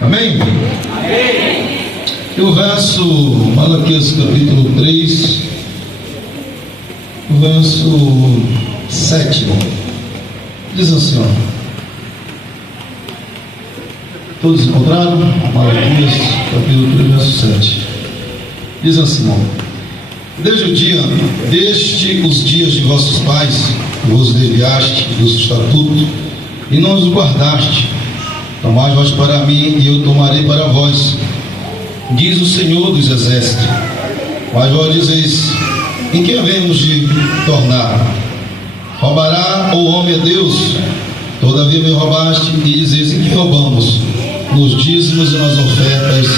Amém? Amém. E o verso, Malaquias capítulo 3, o verso 7, diz assim, ó. Todos encontraram? Malaquias capítulo 3, verso 7. Diz assim, ó. Desde os dias de vossos pais, vos desviaste dos estatutos e não os guardaste. Tomai vós para mim e eu tomarei para vós, diz o Senhor dos Exércitos. Mas vós dizeis: em que havemos de tornar? Roubará o homem a Deus? Todavia me roubaste, e dizeis: em que roubamos? Nos dízimos e nas ofertas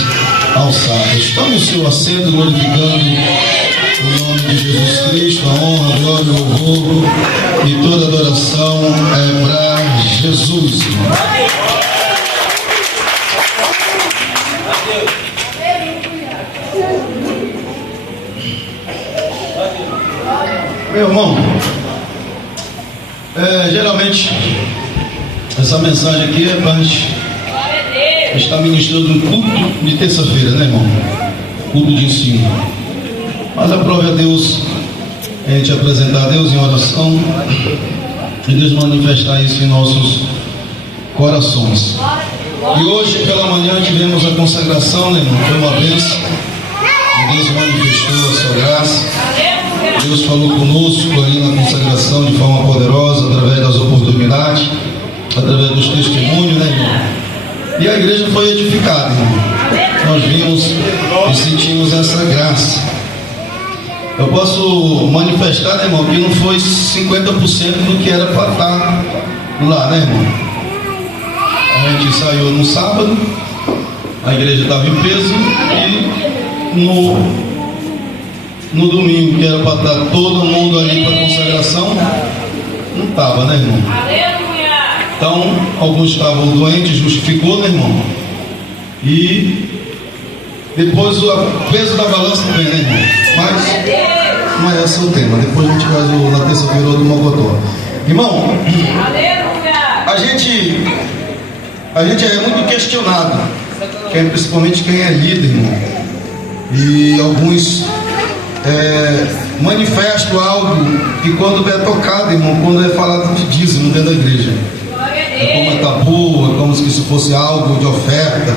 alçadas. Tome o seu assento, glorificando o nome de Jesus Cristo. A honra, a glória, o louvor e toda adoração é para Jesus. Meu irmão, geralmente essa mensagem aqui é para a gente estar ministrando um culto de terça-feira, né, irmão? Culto de ensino. Mas aprove a Deus a gente apresentar a Deus em oração e Deus manifestar isso em nossos corações. E hoje pela manhã tivemos a consagração, né, irmão? Foi uma bênção. Deus manifestou a sua graça. Deus falou conosco ali na consagração de forma poderosa, através das oportunidades, através dos testemunhos, né, irmão? E a igreja foi edificada, irmão. Nós vimos e sentimos essa graça. Eu posso manifestar, né, irmão, que não foi 50% do que era para estar lá, né, irmão? A gente saiu no sábado, a igreja estava em peso, e no domingo, que era para estar todo mundo ali para consagração, não estava, né, irmão? Então, alguns estavam doentes, justificou, né, irmão? E depois o peso da balança também, né, irmão? Mas não é esse o tema. Depois a gente faz na terça-feira do Mocotó. Irmão, a gente é muito questionado, principalmente quem é líder, irmão. E alguns manifestam algo que quando é tocado, irmão, quando é falado de dízimo dentro da igreja, é como é tabu, é como se isso fosse algo de oferta.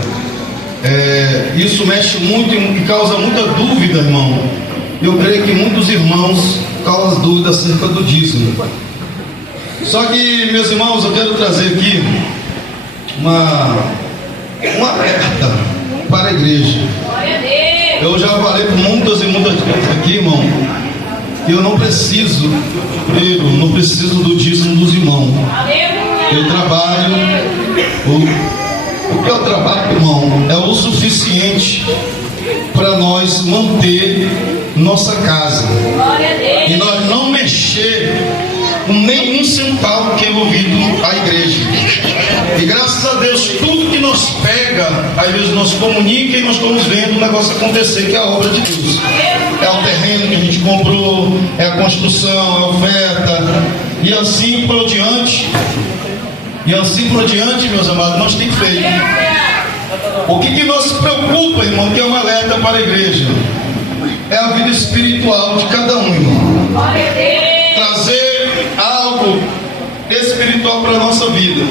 Isso mexe muito e causa muita dúvida, irmão. Eu creio que muitos irmãos causam dúvida acerca do dízimo. Só que, meus irmãos, eu quero trazer aqui uma alerta para a igreja. Eu já falei por muitas e muitas vezes aqui, irmão, que eu não preciso do dízimo dos irmãos. Eu trabalho, o que eu trabalho, irmão, é o suficiente para nós manter nossa casa e nós não mexer com nenhum centavo que é envolvido à igreja. E graças a Deus, tudo que nós pega, às vezes nós comunica e nós estamos vendo o negócio acontecer, que é a obra de Deus. É o terreno que a gente comprou, é a construção, é a oferta, e assim por diante. E assim por diante, meus amados, nós temos feito. O que nos preocupa, irmão, que é uma alerta para a igreja, é a vida espiritual de cada um, irmão. Trazer algo espiritual para a nossa vida.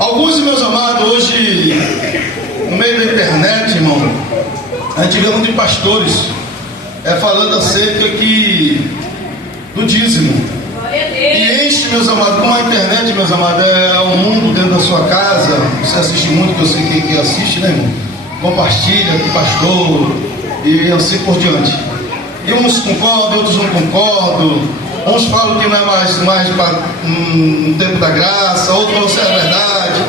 Alguns, meus amados, hoje, no meio da internet, irmão, a gente vê muitos pastores falando acerca do dízimo. E enche, meus amados, com a internet, meus amados, é um mundo dentro da sua casa. Você assiste muito, que eu sei que assiste, né, irmão? Compartilha com o pastor e assim por diante. E uns concordam, outros não concordam. Uns falam que não é mais para um tempo da graça, outros falam que é verdade.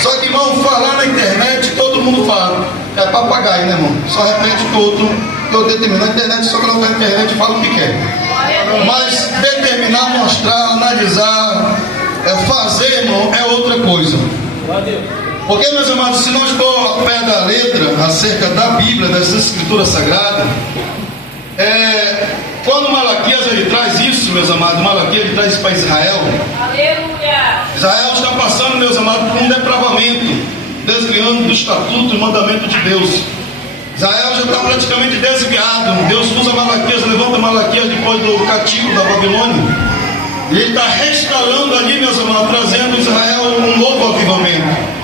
Só que, irmão, falar na internet, todo mundo fala. É papagaio, né, irmão? Só repete tudo que eu determino. Na internet, só coloca na internet e fala o que quer. Mas determinar, mostrar, analisar, fazer, irmão, é outra coisa. Porque, meus amados, se nós for ao pé da letra acerca da Bíblia, dessa Escritura Sagrada, quando Malaquias ele traz isso, meus amados, Malaquias ele traz isso para Israel. Aleluia. Israel está passando, meus amados, por um depravamento, desviando do estatuto e mandamento de Deus. Israel já está praticamente desviado. Deus usa Malaquias, levanta Malaquias depois do cativo da Babilônia. E Ele está restaurando ali, meus amados, trazendo Israel um novo avivamento.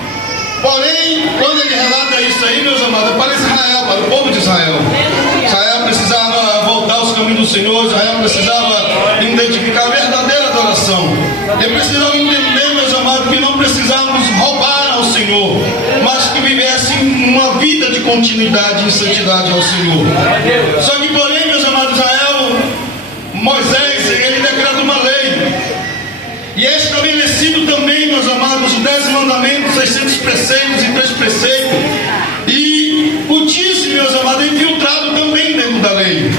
Porém, quando Ele relata isso aí, meus amados, é para Israel, para o povo de Israel. Israel precisava voltar aos caminhos do Senhor. Israel precisava identificar a verdadeira adoração. Ele precisava entender, meus amados, que não precisávamos roubar ao Senhor, mas que vivessem uma vida de continuidade e santidade ao Senhor. Só que, porém, meus amados, Israel, Moisés, ele decreta uma lei, e é estabelecido também, meus amados, os 10 mandamentos, 600 preceitos e 3 preceitos, e o dízimo, meus amados, é infiltrado também dentro da lei,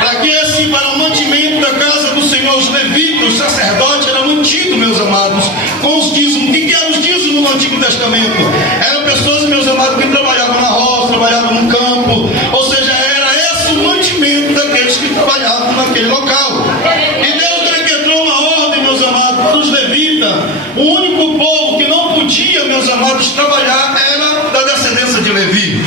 para que assim, para o mantimento da casa do Senhor, os levitas, os sacerdotes, era mantido, meus amados, com os dízimos. O que eram os dízimos no Antigo Testamento? Eram pessoas, meus amados, que trabalhavam na roça, trabalhavam no campo, ou seja, era esse o mantimento daqueles que trabalhavam naquele local. E Deus decretou uma ordem, meus amados, para os levitas. O único povo que não podia, meus amados, trabalhar era da descendência de Levi.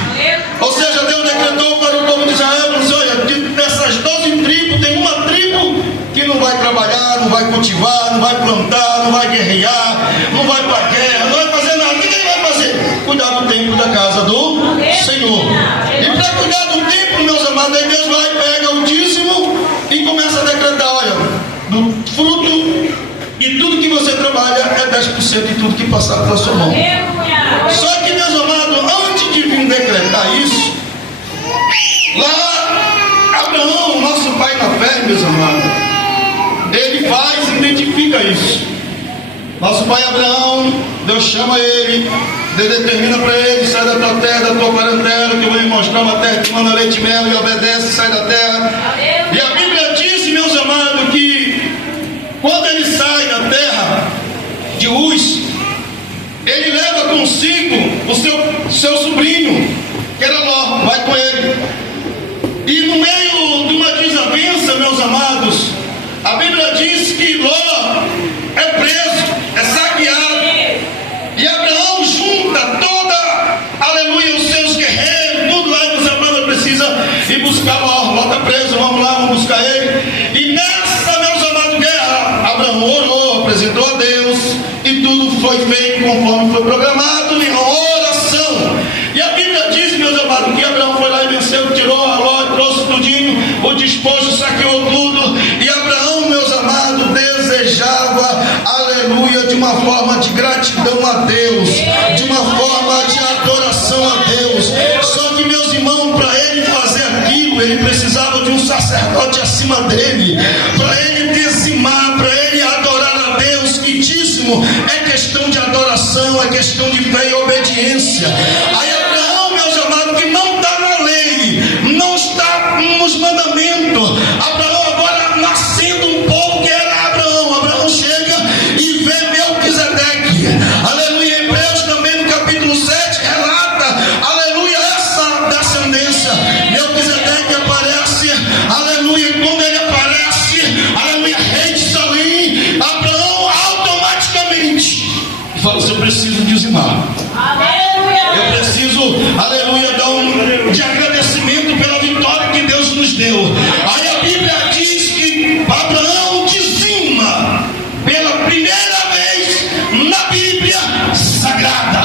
Ou seja, Deus decretou para o povo de Israel, olha, dessas 12 tribos, tem uma tribo que não vai trabalhar, não vai cultivar, não vai plantar, não vai guerrear, não vai para a guerra, não vai fazer nada. O que ele vai fazer? Cuidar do templo da casa do Senhor. E para cuidar do templo, meus amados, aí Deus vai, pega o dízimo e começa a decretar, olha, do fruto e tudo que você trabalha é 10% de tudo que passar pela sua mão. Só que, meus amados, antes de vir decretar isso, lá Abraão, nosso pai na fé, meus amados, ele faz e identifica isso. Nosso pai Abraão, Deus chama ele, Deus determina para ele: sai da tua terra, da tua parentela, que eu vou lhe mostrar uma terra que manda leite e mel, e obedece, sai da terra. E a Bíblia diz, meus amados, que quando ele sai da terra de Uz, ele leva consigo o seu sobrinho, que era Ló, vai com ele. E no meio de uma desavença, meus amados, a Bíblia diz que Ló é preso, é saqueado. E Abraão junta toda, aleluia, os seus guerreiros, tudo lá que os Abraão precisa ir buscar Ló. Ló está preso, vamos lá, vamos buscar ele. E nessa, meus amados, guerra, Abraão orou, apresentou a Deus, e tudo foi feito conforme foi programado, em oração. E a Bíblia diz, meus amados, que Abraão foi lá e venceu, tirou a Ló, trouxe tudinho, o despojo, saqueou tudo. E Abraão, meus amados, desejava, aleluia, de uma forma de gratidão a Deus, de uma forma de adoração a Deus. Só que, meus irmãos, para ele fazer aquilo, ele precisava de um sacerdote acima dele, para ele dizimar, para ele adorar a Deus. E dízimo é questão de adoração, é questão de fé e obediência. Aí Abraão, meus amados, que não está na lei, não está nos mandamentos, Abraão agora nascendo um povo que era Abraão. Abraão chega e vê Melquisedeque, aleluia. Hebreus também no capítulo 7 relata, aleluia, essa descendência. Melquisedeque aparece, aleluia, e quando ele aparece, aleluia, rei de Salém, Abraão automaticamente fala: eu preciso dizimar, eu preciso, aleluia, dar de agradecimento pela vitória que Deus nos deu. Aí a Bíblia diz que Abraão dizima pela primeira vez na Bíblia Sagrada.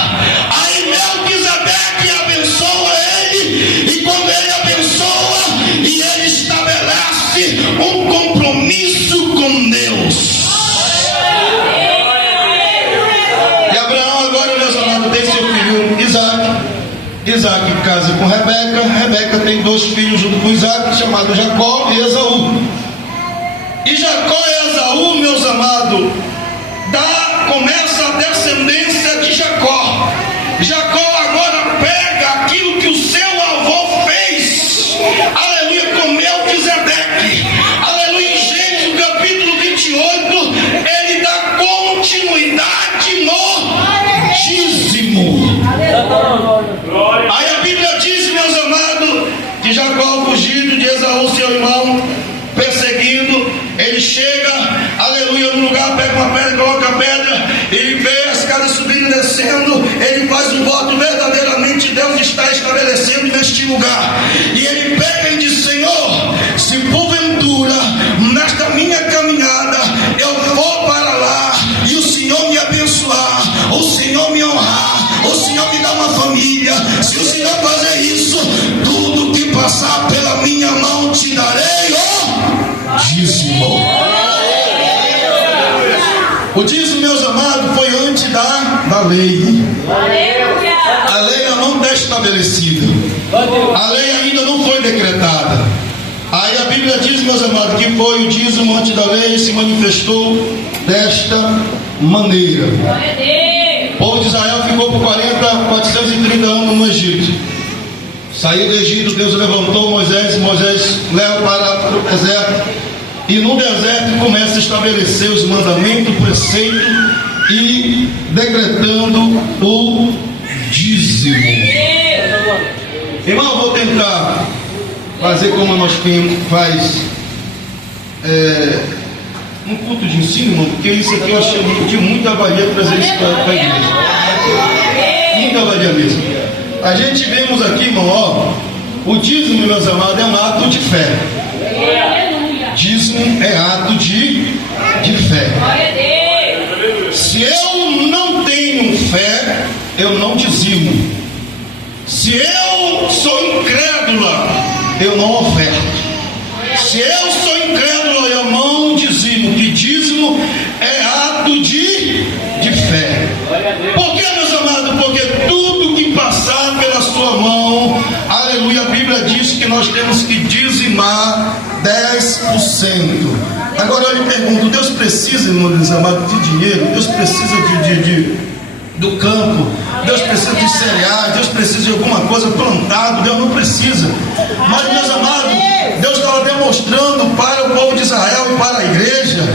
Aí Melquisedeque abençoa ele, e quando ele abençoa, e ele estabelece um compromisso com Deus. E Abraão agora, meus amados, tem seu filho Isaac. Isaac casa com Rebeca. Rebeca tem 2 filhos junto com Isaac, chamados Jacó e Esaú. E Jacó e Esaú, meus amados, começa a descendência de Jacó. Jacó agora pega aquilo que o seu avô fez, aleluia, com Melquisedeque, aleluia. Em Gênesis capítulo 28, ele dá continuidade no dízimo. Aí a Bíblia diz, meus amados, que Jacó, fugido de Esaú, seu irmão, perseguindo, ele chega, aleluia, no lugar, pega uma pedra, coloca a pedra, estabelecendo, ele faz um voto verdadeiramente, Deus está estabelecendo neste lugar, e ele pega e diz: Senhor, se porventura nesta minha caminhada eu for para lá e o Senhor me abençoar, o Senhor me honrar, o Senhor me dar uma família, se o Senhor fazer isso, tudo que passar pela minha mão te darei o dízimo. O dízimo, meus amados, foi antes da lei. A lei ainda não está estabelecida, a lei ainda não foi decretada. Aí a Bíblia diz, meus amados, que foi o dízimo antes da lei e se manifestou desta maneira. O povo de Israel ficou por 430 anos no Egito. Saiu do Egito, Deus levantou Moisés leva para o deserto, e no deserto começa a estabelecer os mandamentos, o preceito, e decretando o dízimo. Irmão, vou tentar fazer como nós faz um culto de ensino, irmão, porque isso aqui eu achei de muita valia trazer isso para a igreja. Muita valia mesmo. A gente vemos aqui, irmão, ó, o dízimo, meus amados, é um ato de fé. Dízimo é ato de fé. Se eu não tenho fé, eu não dizimo. Se eu sou incrédula, eu não oferto. Se eu sou incrédula, eu não dizimo. Que dízimo é ato de fé. Por que, meus amados? Porque tudo que passar pela sua mão, aleluia, a Bíblia diz que nós temos que dizimar 10%. Agora eu lhe pergunto: Deus precisa, meus amados, de dinheiro? Deus precisa do campo? Deus precisa de cereais? Deus precisa de alguma coisa plantado? Deus não precisa. Mas, meus amados, Deus estava demonstrando para o povo de Israel e para a igreja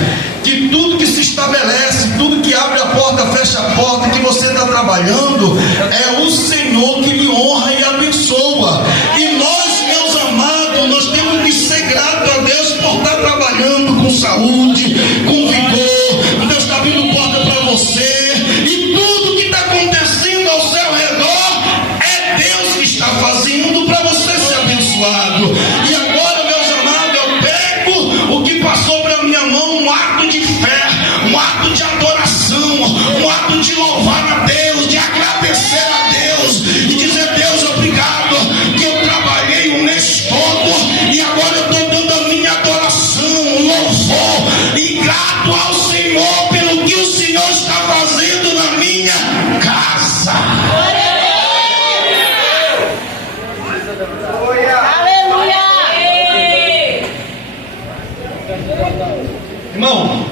que tudo que se estabelece, tudo que abre a porta, fecha a porta, que você está trabalhando, é o Senhor que lhe honra e abençoa. E nós, meus amados, nós temos que ser gratos a Deus por estar trabalhando com saúde, com vigor. Deus está abrindo porta para você, e tudo que está acontecendo ao seu redor é Deus que está fazendo para você ser abençoado. E agora, meus amados, eu pego o que passou para minha mão, um ato de fé, um ato de adoração, um ato de louvar a Deus, de agradecer a Deus e dizer: Deus, obrigado que eu trabalhei o mês todo e agora eu estou dando a minha adoração, louvor e grato ao Senhor pelo que o Senhor está fazendo na minha casa. Irmão,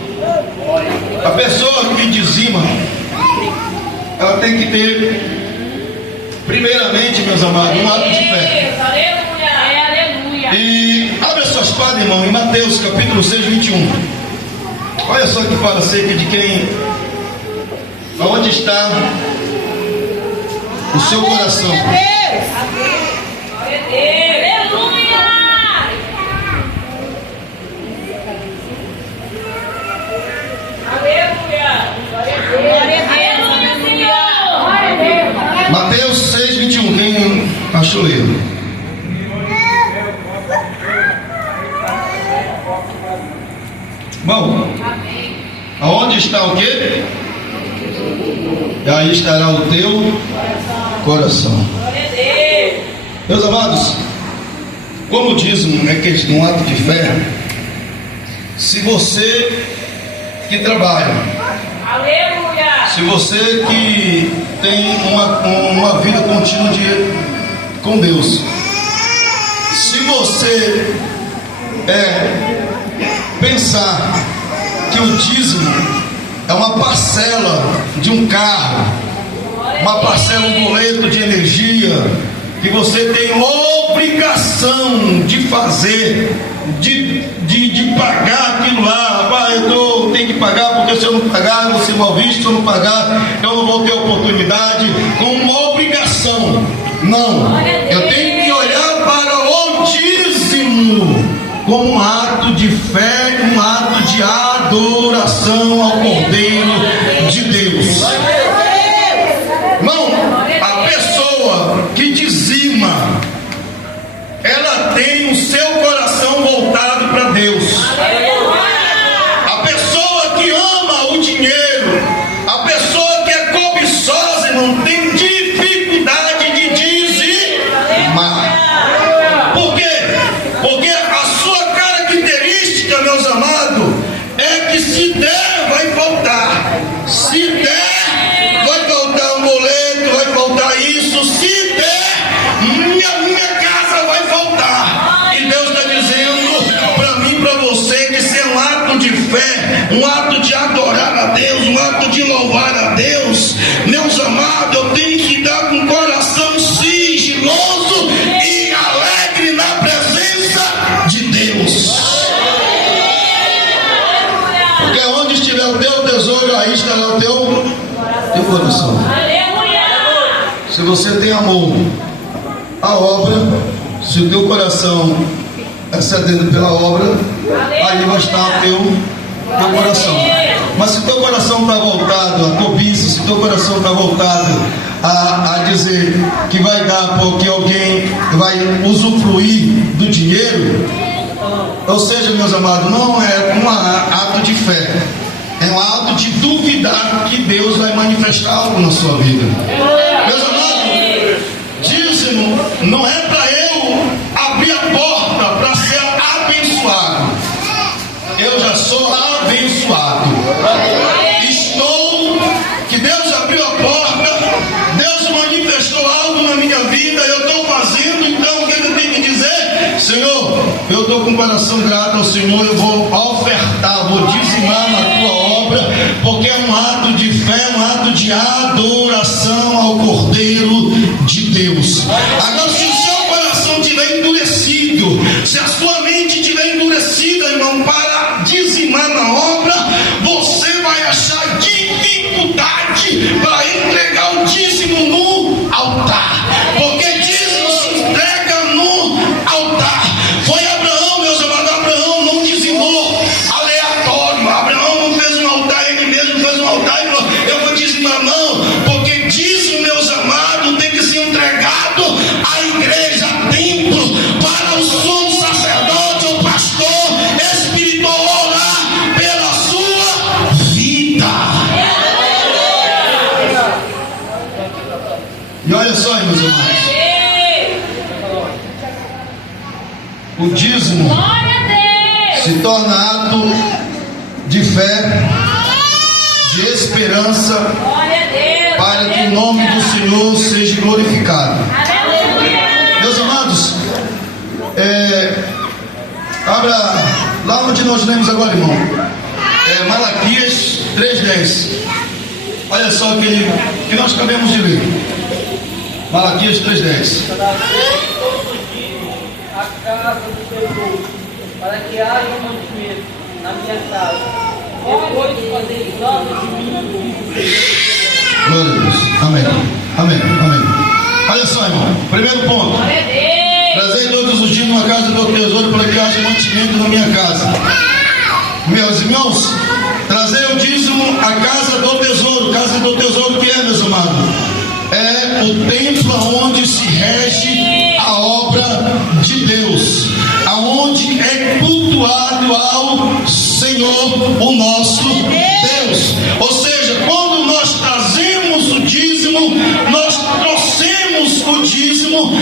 a pessoa que dizima, ela tem que ter, primeiramente, meus amados, um ato de fé. E abre as suas páginas, irmão, em Mateus capítulo 6, 21. Olha só que fala acerca de quem, aonde está o seu coração. Mateus 6, 21. Quem achou ele? Bom, aonde está o quê? E aí estará o teu coração. Meus amados, como diz um ato de fé, se você que trabalha, se você que tem uma vida contínua com Deus, se você pensar que o dízimo é uma parcela de um carro, uma parcela, um boleto de energia, que você tem obrigação de fazer, de pagar aquilo lá. Rapaz, eu tenho que pagar, porque se eu não pagar, eu vou ser mal visto. Se eu não pagar, eu não vou ter oportunidade. Com uma obrigação. Não, eu tenho que olhar para o dízimo como um ato de fé, um ato de adoração ao Cordeiro de Deus. o teu coração. Se você tem amor à obra, se o teu coração é sedento pela obra, aí vai estar o teu coração. Mas se o teu coração está voltado a cobiça, se o teu coração está voltado a dizer que vai dar porque alguém vai usufruir do dinheiro, ou seja, meus amados, não é um ato de fé, é um ato de duvidar que Deus vai manifestar algo na sua vida. Meus amados, dízimo não é para eu abrir a porta para ser abençoado. Eu já sou abençoado. Que Deus abriu a porta, Deus manifestou algo na minha vida, eu estou fazendo, então o que eu tenho que dizer? Senhor, eu estou com o coração grato ao Senhor, eu vou ofertar, vou dizimar na tua obra, porque é um ato de fé, um ato de adoração ao Cordeiro de Deus. Agora, se o seu coração estiver endurecido, se a sua mente estiver endurecida, irmão, para dizimar na obra, você vai achar dificuldade para entregar o dízimo no altar, porque dízimo se entrega no altar. Foi Abraão, meus amados. Abraão não dizimou aleatório. Abraão não fez um altar, ele mesmo fez um altar e falou: eu vou dizimar. Não, porque dízimo, meus amados, tem que ser entregado à igreja, a templo, para o sumo sacerdote ou pastor espiritual orar pela sua vida. E olha só, meus irmãos, o dízimo se torna ato de fé, de esperança, para que o nome do Senhor seja glorificado. Meus amados, abra lá onde nós lemos agora, irmão, Malaquias 3:10. Olha só aquele que nós acabamos de ler. Malaquias 3:10. A casa do Senhor, para que haja um mantimento na minha casa, depois de fazer obras de mim. Glória a Deus. Amém. Amém. Amém. Olha só, irmão. Primeiro ponto. Trazei todos os dias uma casa do tesouro para que haja mantimento na minha casa. Meus irmãos, trazer o dízimo à casa do tesouro. Casa do tesouro que é, meus amados? É o templo onde se rege a obra de Deus, aonde é cultuado ao Senhor, o nosso Deus. Ou seja, quando nós trazemos o dízimo, nós trouxemos o dízimo,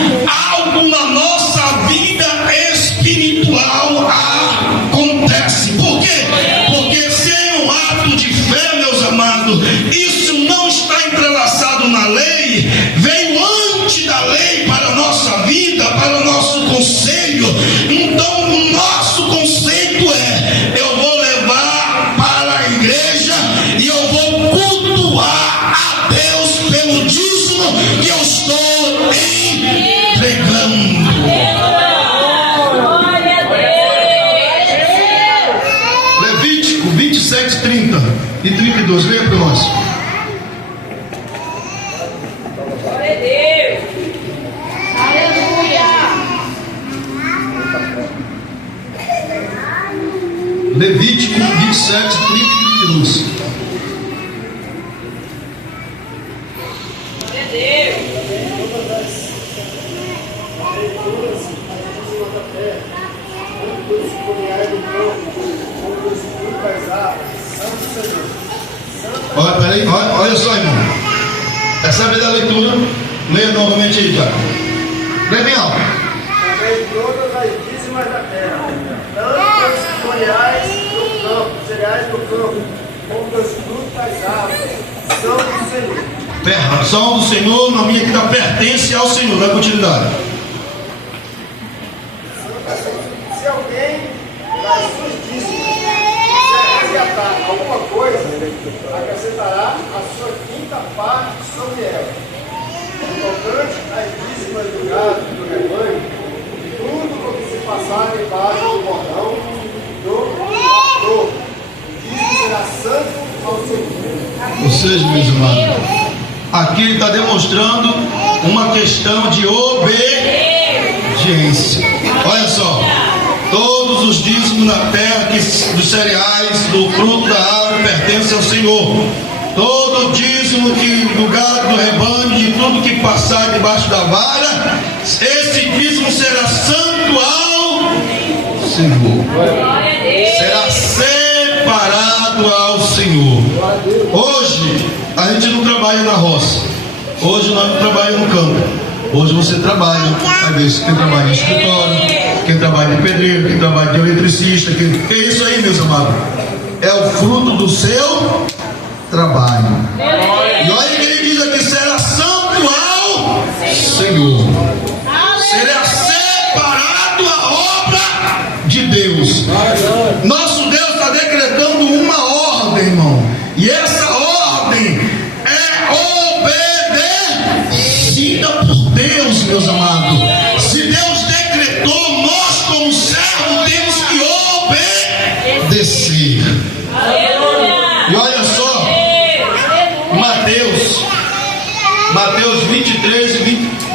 algo na nossa vida espiritual acontece. Por quê? Porque se é um ato de fé, meus amados, isso não está entrelaçado na lei, veio antes da lei para a nossa vida, para o nosso conselho. Então o nosso conceito é: eu vou levar para a igreja e eu vou cultuar a Deus pelo dízimo que eu estou entregando. Levítico 27, 30 e 32, leia para nós. Levítico 27, 30 e 32. Olha só, irmão. Recebe da leitura. Leia novamente aí, tá? Leia bem alto. Também todas as dízimas da terra, tanto os cereais do campo, como dos frutos das árvores, são do Senhor. São do Senhor, na minha vida pertence ao Senhor. Dá continuidade. Se alguém das suas dízimas quiser resgatar alguma coisa, acrescentará a sua quinta parte sobre ela. Tocante às dízimas do gado e do rebanho, tudo o que se passar debaixo do bordão do pastor, o dízimo será santo ao Senhor. Ou seja, meus irmãos, aqui ele está demonstrando uma questão de obediência. Olha só, todos os dízimos na terra, dos cereais, do fruto da árvore, pertencem ao Senhor. Todo dízimo do gado, do rebanho, de tudo que passar debaixo da vara, esse dízimo será santo ao Senhor. Será separado ao Senhor. Hoje a gente não trabalha na roça. Hoje nós não trabalhamos no campo. Hoje você trabalha, às vezes, quem trabalha no escritório, quem trabalha de pedreiro, quem trabalha de eletricista, que é isso aí, meus amados. É o fruto do seu trabalho. E olha que ele diz aqui: será santo ao Senhor. Será separado a obra de Deus. Nosso Deus está decretando uma ordem, irmão. E essa ordem é obedecida por Deus, meus amados. Se Deus decretou, nós como servos temos que obedecer. E olha só, Mateus 23 e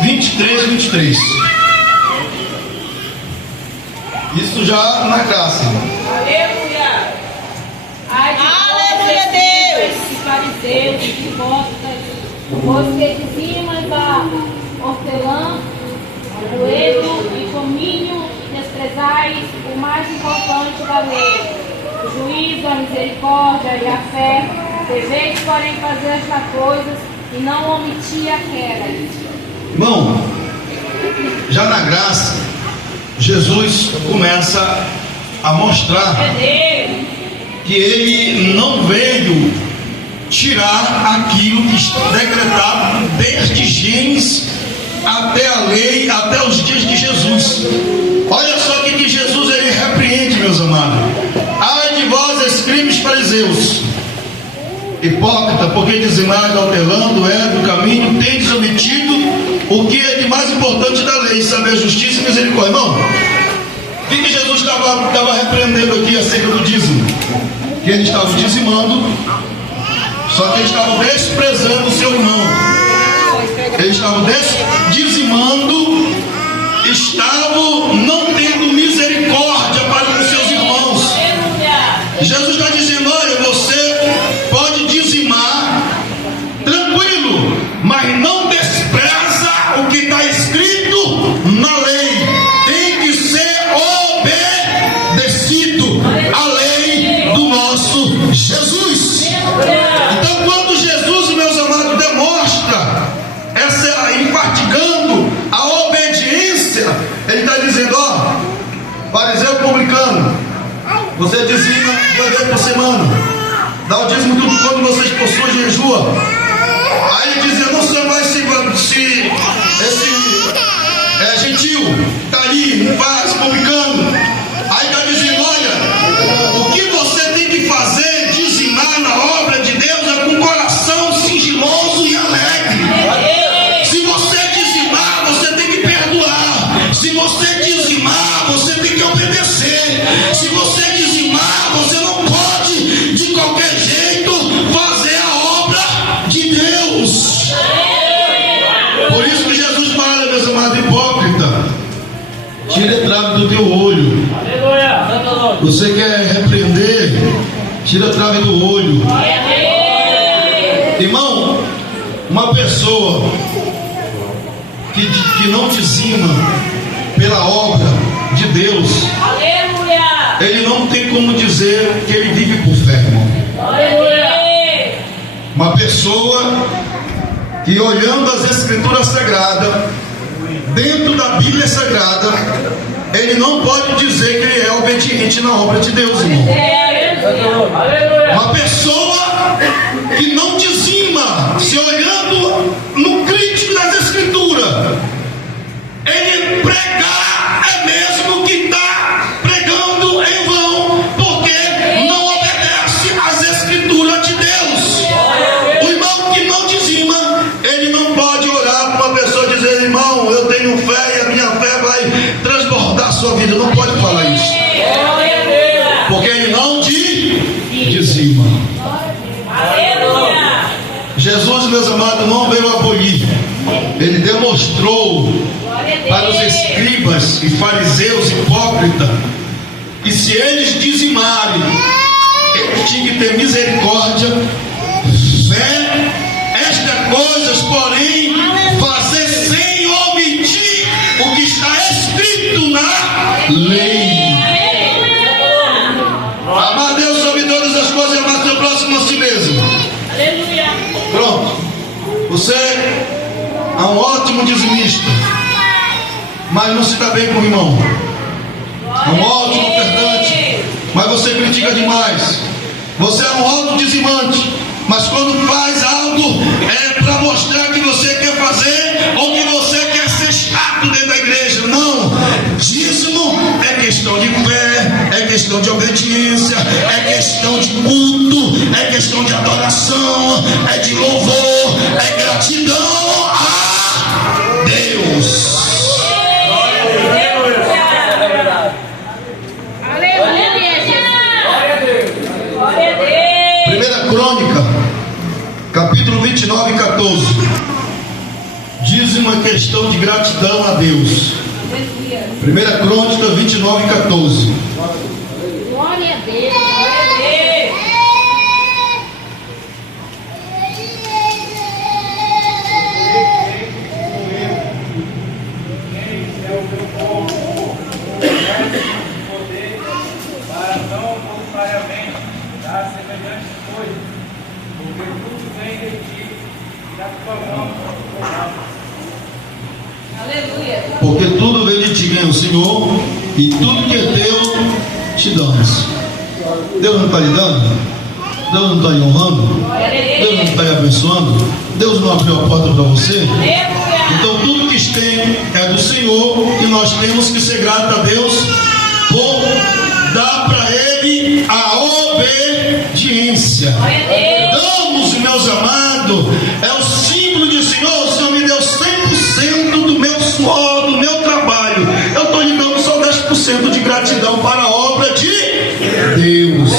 23. Isso já na graça, irmão. Aleluia! Aleluia, Deus! Fariseus, hipócritas, os que dizimas da hortelã, coelho e cominho, desprezais o mais importante da lei, o juízo, a misericórdia e a fé. Deveis, porém, fazer estas coisas e não omitir aquelas. Irmão, já na graça, Jesus começa a mostrar que ele não veio tirar aquilo que está decretado desde Gênesis até a lei, até os dias de Jesus. Olha só o que Jesus ele repreende, meus amados. Ai de vós, escribas e fariseus, hipócrita, porque dizimais, adulterando, do caminho, tendes omitido o que é de mais importante da lei, saber justiça e misericórdia. Irmão, o que Jesus estava repreendendo aqui acerca do dízimo? Que ele estava dizimando, só que ele estava desprezando o seu irmão. Ele estava dizimando, estavam não tendo misericórdia para com seus irmãos. Jesus está dizendo: olha, você pode dizimar tranquilo, mas não despreza o que está escrito na lei. Tem que ser obedecido à lei do nosso Jesus. Então, quando Jesus, meus amados, demonstra enfaticando a obediência, ele está dizendo: ó, fariseu publicano, você dizima 2 vezes por semana, dá o dízimo tudo quando vocês possuem jejua. Aí ele dizia: não sei mais se esse gentil está aí, não faz, publicano. Aí está dizendo: olha, o que você tem que fazer, dizimar na obra de Deus, é com coração sigiloso e alegre. Se você dizimar, você tem que perdoar. Se você dizimar, você tem que obedecer. Se você dizimar, você não pode de qualquer jeito fazer a obra de Deus. Por isso que Jesus fala, meus amados, hipócrita, tira a trave do teu olho. Você quer repreender? Tira a trave do olho. Irmão, uma pessoa que não dizima pela obra de Deus, ele não tem como dizer que ele vive por fé, irmão. Uma pessoa que, olhando as Escrituras Sagradas, dentro da Bíblia Sagrada, ele não pode dizer que ele é obediente na obra de Deus, irmão. Uma pessoa que não dizima, se olhando no crítico das Escrituras, ele pregar é mesmo que está pregando em vão, porque não obedece às Escrituras de Deus. O irmão que não dizima, ele não pode orar para uma pessoa e dizer: irmão, eu tenho fé e a minha fé vai transbordar a sua vida. Não pode falar isso, porque ele não dizima. meus amados, não veio abolir. Ele demonstrou para os escribas e fariseus hipócritas que se eles dizimarem, eles tinham que ter misericórdia, fé, estas coisas, porém, fazer sem omitir o que está escrito na lei. Amar Deus sobre todas as coisas e amar seu próximo a si mesmo. Pronto. Você é um ótimo dizimista, mas não se dá bem com o irmão. É um ótimo ofertante, mas você critica demais. Você é um ótimo dizimante, mas quando faz algo é para mostrar que você quer fazer ou que você quer ser chato dentro da igreja. Não. Dízimo é questão de fé, é questão de obediência, é questão de culto, é questão de adoração, é de louvor, é gratidão a Deus. Primeira Crônica, capítulo 29 e 14. Dízimo é questão de gratidão a Deus. Primeira Crônica 29 e 14. Glória a Deus. Glória a Deus. Para não voluntariamente dar semelhantes coisas, porque tudo vem de ti, e da tua mão. Aleluia. Porque tudo vem de ti, vem o Senhor, e tudo que é teu te damos. Deus não está lhe dando? Deus não está lhe honrando? Deus não está lhe abençoando? Deus não abriu a porta para você? Então tudo que tem é do Senhor, e nós temos que ser gratos a Deus por dar para Ele a obediência. Damos, meus amados, é o símbolo de Senhor. O Senhor me deu 100% do meu suor, do meu trabalho. Eu estou lhe dando só 10% de gratidão para a obra de Deus.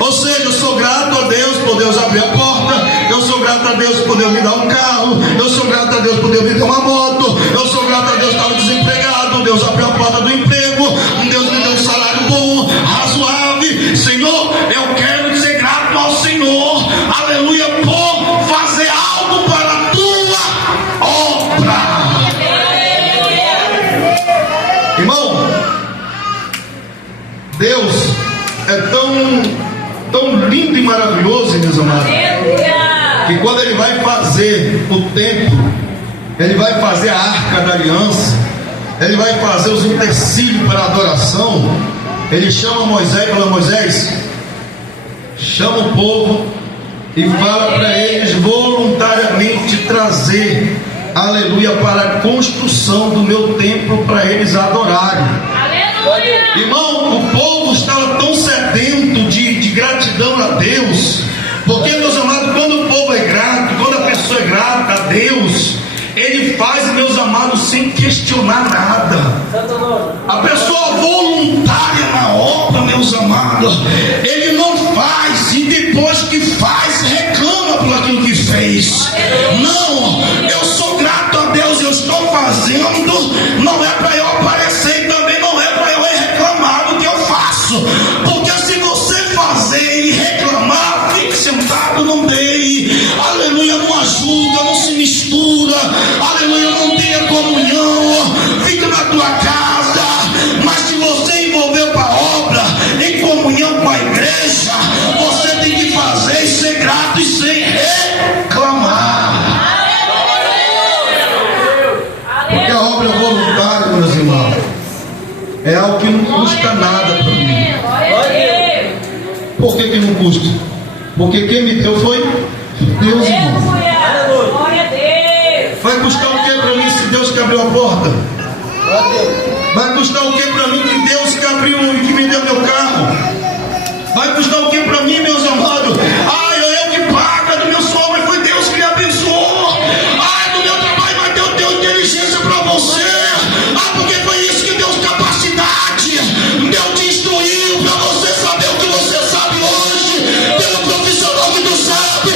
Ou seja, eu sou grato a Deus por Deus abrir a porta. Eu sou grato a Deus por Deus me dar um carro. Eu sou grato a Deus por Deus me dar uma moto. Eu sou grato a Deus por estar desempregado. Deus abriu a porta do emprego. Deus me deu um salário bom, razoável. Senhor, eu quero ser grato ao Senhor, aleluia, por fazer algo para a tua obra. Irmão, Deus é tão lindo e maravilhoso, meus amados, que quando Ele vai fazer o templo, Ele vai fazer a arca da aliança, Ele vai fazer os utensílios para a adoração. Ele chama Moisés e fala: Moisés, chama o povo e fala para eles voluntariamente trazer, aleluia, para a construção do meu templo para eles adorarem. Aleluia. Irmão, o povo estava tão sedento de gratidão a Deus, porque, meus amados, quando o povo é grato, quando a pessoa é grata a Deus, Ele faz, meus amados, sem questionar nada. A pessoa voluntária na obra, meus amados, ele não faz e depois que faz reclama por aquilo que fez. Não, eu sou grato a Deus, eu estou fazendo, não é para eu aparecer e também não é para eu reclamar do que eu faço, porque se você fazer e reclamar, fique sentado, não dei, aleluia, não ajuda, não se mistura, aleluia, não tenha comunhão, fica na tua casa. Mas se você envolveu para a obra, em comunhão com a igreja, você tem que fazer e ser grato e sem reclamar. Porque a obra voluntária, meus irmãos, é algo que não custa nada para mim. Por que não custa? Porque quem me deu foi Deus, irmão. Vai custar o que para mim se Deus que abriu a porta? Vai custar o que para mim que Deus que abriu e que me deu meu carro? Vai custar o que para mim, meus amados? Eu que pago do meu suor, mas foi Deus que me abençoou. Do meu trabalho, mas Deus deu inteligência para você. Porque foi isso que deu capacidade. Deus te instruiu para você saber o que você sabe hoje. Pelo profissional que tu sabe.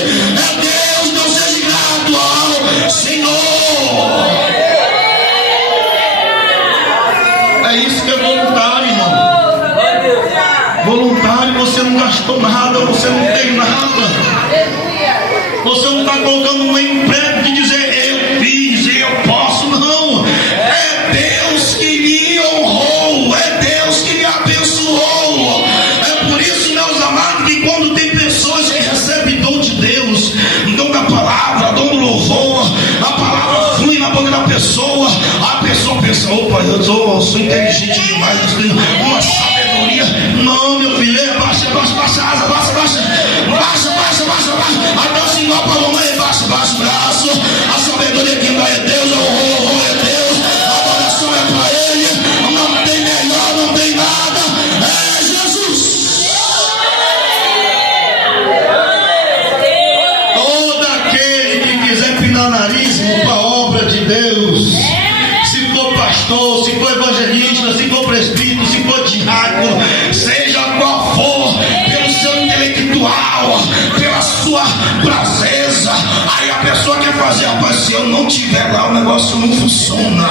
colocando no emprego de dizer eu fiz, eu posso. Não, é Deus que me honrou, é Deus que me abençoou. É por isso, meus amados, que quando tem pessoas que recebem dom de Deus, dom da palavra, dom do louvor, a palavra flui na boca da pessoa, a pessoa pensa, opa, eu sou inteligente demais, eu tenho uma sabedoria. Não, meu filho, baixa a asa, baixa, até o sinal para a mamãe, baixa o braço. A sabedoria que vai é Deus, o honor é Deus, a adoração é para Ele, não tem melhor, não tem nada, é Jesus. Todo aquele que quiser pinar nariz para a obra de Deus, se for pastor, se for evangelista, se for presbítero, se for diácono, seja qual for, pelo seu intelectual, pela sua prazer, aí a pessoa quer fazer, rapaz, se eu não tiver lá, o negócio não funciona.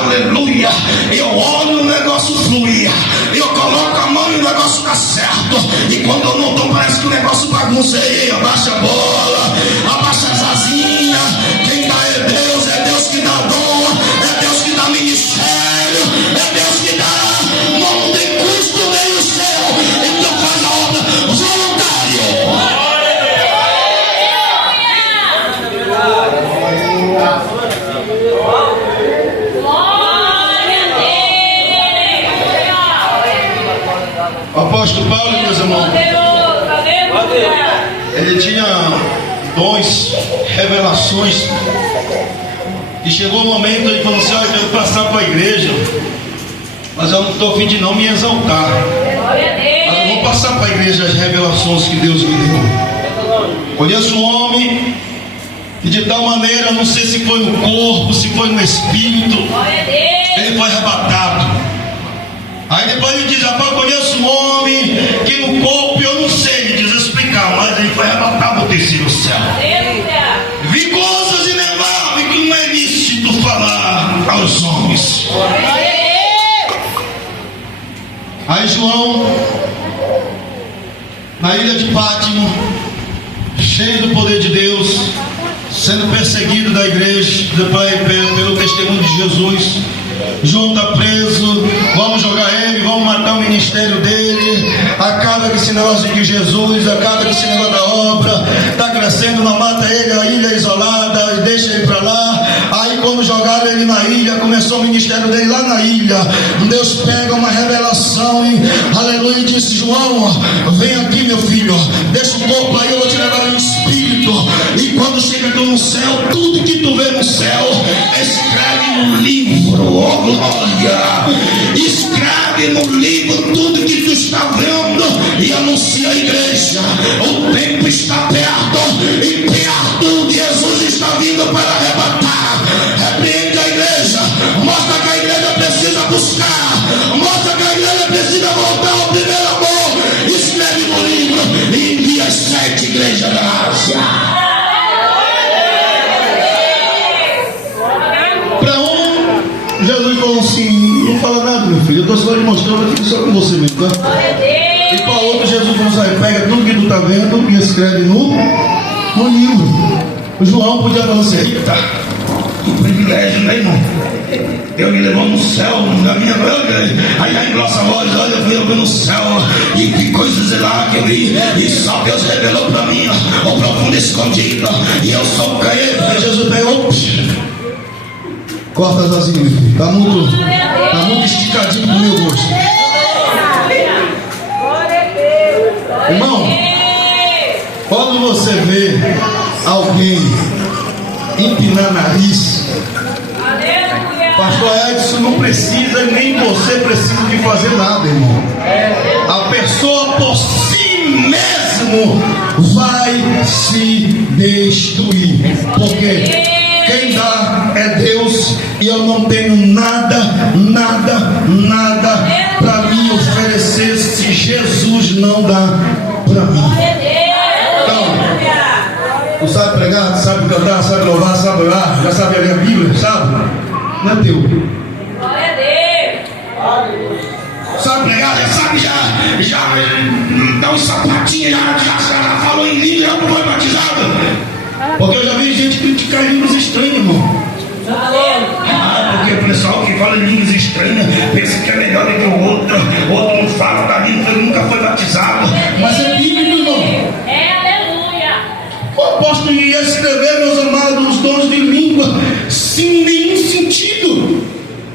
Aleluia. Eu olho, o negócio flui, eu coloco a mão e o negócio dá certo, e quando eu não dou, parece que o negócio bagunça. Aí abaixa a bola, abaixa as asinhas. Quem dá é Deus que dá dom, é Deus que dá ministério, é Deus que dá, não tem custo nem o céu, então faz a obra voluntário. O apóstolo Paulo, meus irmãos, ele tinha dons, revelações, e chegou o momento ele falou assim: olha, eu quero passar para a igreja, mas eu não estou a fim de não me exaltar, mas eu vou passar para a igreja as revelações que Deus me deu. Conheço um homem que de tal maneira, não sei se foi no corpo, se foi no espírito, ele foi arrebatado. Aí depois ele diz: rapaz, eu conheço um homem que no corpo eu não sei lhe explicar, mas ele foi arrebatado ao terceiro céu. Vi coisas ineváveis que não é lícito falar aos homens. Aí João, na ilha de Pátimo, cheio do poder de Deus, sendo perseguido da igreja pelo testemunho de Jesus. João está preso, vamos jogar ele, vamos matar o ministério dele. Acaba com esse negócio de Jesus, acaba com esse negócio da obra, está crescendo, não mata ele, a ilha é isolada, deixa ele para lá. Aí quando jogaram ele na ilha, começou o ministério dele lá na ilha. Deus pega uma revelação e aleluia, e disse: João, vem aqui meu filho, deixa o corpo aí, eu vou te levar no espírito. E quando chega tu no céu, tudo que tu vê no céu, escreve no livro, ó glória, escreve no livro tudo que tu está vendo e anuncia a igreja. O tempo está perto e perto Jesus está vindo para arrebatar. Repreende a igreja, mostra que a igreja precisa buscar, mostra que a igreja precisa voltar ao primeiro amor. Escreve no livro e envia as 7 igrejas da Ásia. Jesus falou assim: não fala nada, meu filho, eu estou só lhe mostrando aqui só com você mesmo, tá? E para outro, Jesus falou assim: pega tudo que tu está vendo e escreve no livro. O João podia falar assim: eita, que privilégio, né, irmão? Eu me levou no céu, na minha igreja. Aí já engrossa a voz: olha, eu vi no céu, e que coisas lá que eu vi, e só Deus revelou para mim o profundo escondido, e eu sou caído. Aí Jesus pegou, corta as asinhas, meu filho. Está muito esticadinho pro meu gosto. Irmão, quando você vê alguém empinar nariz, pastor Edson, não precisa, nem você precisa de fazer nada, irmão. A pessoa por si mesmo vai se destruir. Porque quem dá é Deus, e eu não tenho nada para me oferecer se Jesus não dá para mim. Então, tu sabe pregar, tu sabe cantar, sabe louvar, sabe orar, já sabe ler a Bíblia, sabe? Não é teu. Sabe pregar, já sabe, já dá um sapatinho, já falou em língua, já não foi batizado. Porque eu já vi gente criticar línguas estranhas, irmão. Porque o pessoal que fala línguas estranhas pensa que é melhor do que o outro não fala da língua, nunca foi batizado. Mas é bíblico, irmão. Aleluia. O apóstolo ia escrever, meus amados, os dons de língua sem nenhum sentido.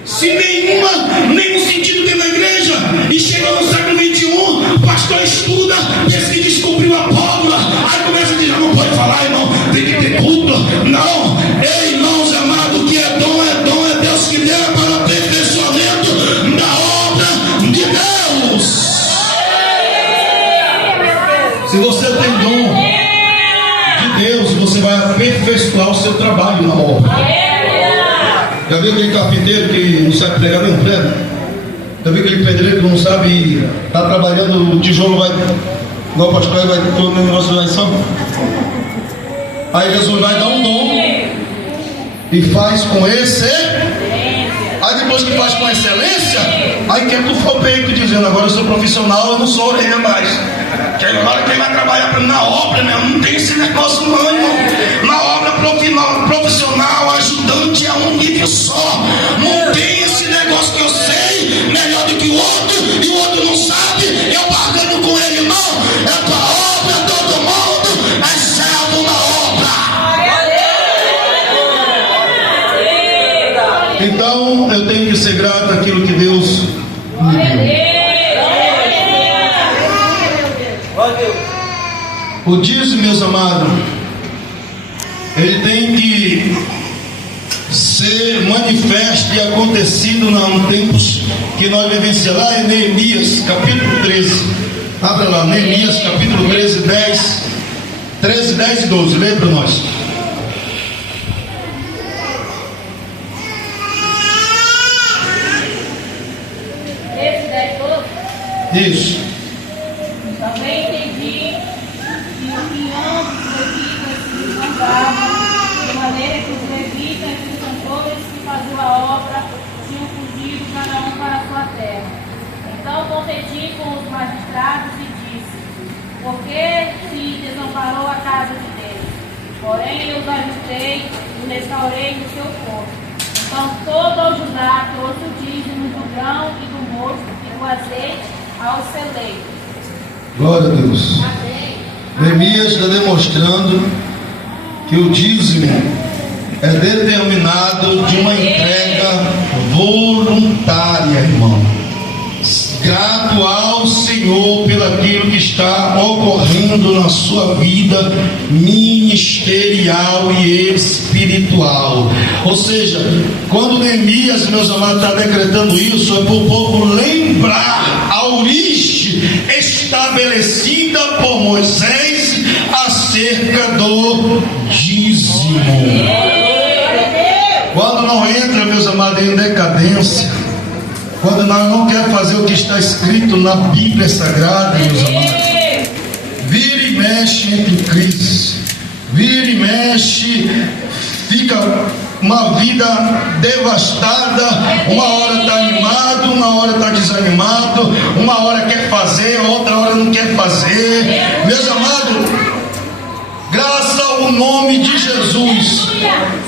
Sem nenhum sentido dentro da igreja. E chega no século 21, o pastor estuda, pensa que descobriu a pólvora. Aí começa a dizer, não pode falar, irmão, tem que ter culto. Não, ei, irmãos amados, o que é dom, é Deus que deu para o aperfeiçoamento da obra de Deus. Se você tem dom de Deus, você vai aperfeiçoar o seu trabalho na obra. Já viu aquele carpinteiro que não sabe pregar nem um prego? Já viu aquele pedreiro que não sabe, está trabalhando, o tijolo vai, igual o pastor, vai todo o negócio vai só. Aí Jesus vai dar um dom e faz com excelência. Aí depois que faz com excelência, aí quer tu for peito dizendo, agora eu sou profissional, eu não sou orelha mais. Que agora quem vai trabalhar na obra, meu, não tem esse negócio não, irmão. Na obra profissional, ajudante é um nível só. Não tem esse negócio que eu sei melhor do que o outro, e o outro não sabe, eu barganho com ele, não. É tua obra, todo mundo é servo na obra. Então eu tenho que ser grato àquilo que Deus me deu. O dízimo, meus amados, ele tem que ser manifesto e acontecido nos tempos que nós vivenciamos. Lá em Neemias, capítulo 13. Abra lá, Neemias, capítulo 13, 10 e 12. Lê para nós. Isso. Também entendi que o pinhão dos levitas se zangavam, de maneira que os levitas e os cantores que faziam a obra tinham fugido cada um para a sua terra. Então contendi com os magistrados e disse, por que se desamparou a casa de Deus? Porém eu os ajustei e restaurei o seu povo. Então todo o Judá trouxe o dízimo do grão e do mosto e do azeite aos celeiros. Glória a Deus. Neemias está demonstrando que o dízimo é determinado de uma entrega voluntária, irmão. Grato ao Senhor pelo aquilo que está ocorrendo na sua vida ministerial e espiritual. Ou seja, quando Neemias, meus amados, está decretando isso, é para o povo lembrar a origem estabelecida por Moisés acerca do dízimo. Quando não entra, meus amados, em decadência, quando nós não queremos fazer o que está escrito na Bíblia Sagrada, meus amados, vira e mexe entre crises, vira e mexe, fica uma vida devastada, uma hora está animado, uma hora está desanimado, uma hora quer fazer, outra hora não quer fazer. Meus amados, graças ao nome de Jesus,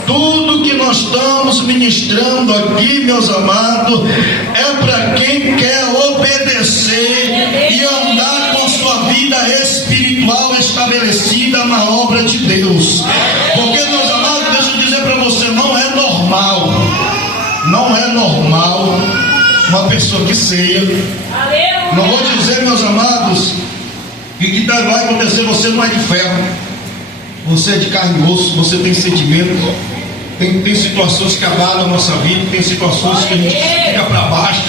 tudo que nós estamos ministrando aqui, meus amados, é para quem quer obedecer e andar com sua vida espiritual estabelecida na obra de Deus. Porque, meus amados, deixa eu dizer para você, não é normal uma pessoa que ceia. Não vou dizer, meus amados, que vai acontecer, você não é de ferro, você é de carne e osso, você tem sentimentos, tem situações que abalam a nossa vida, tem situações que a gente fica para baixo,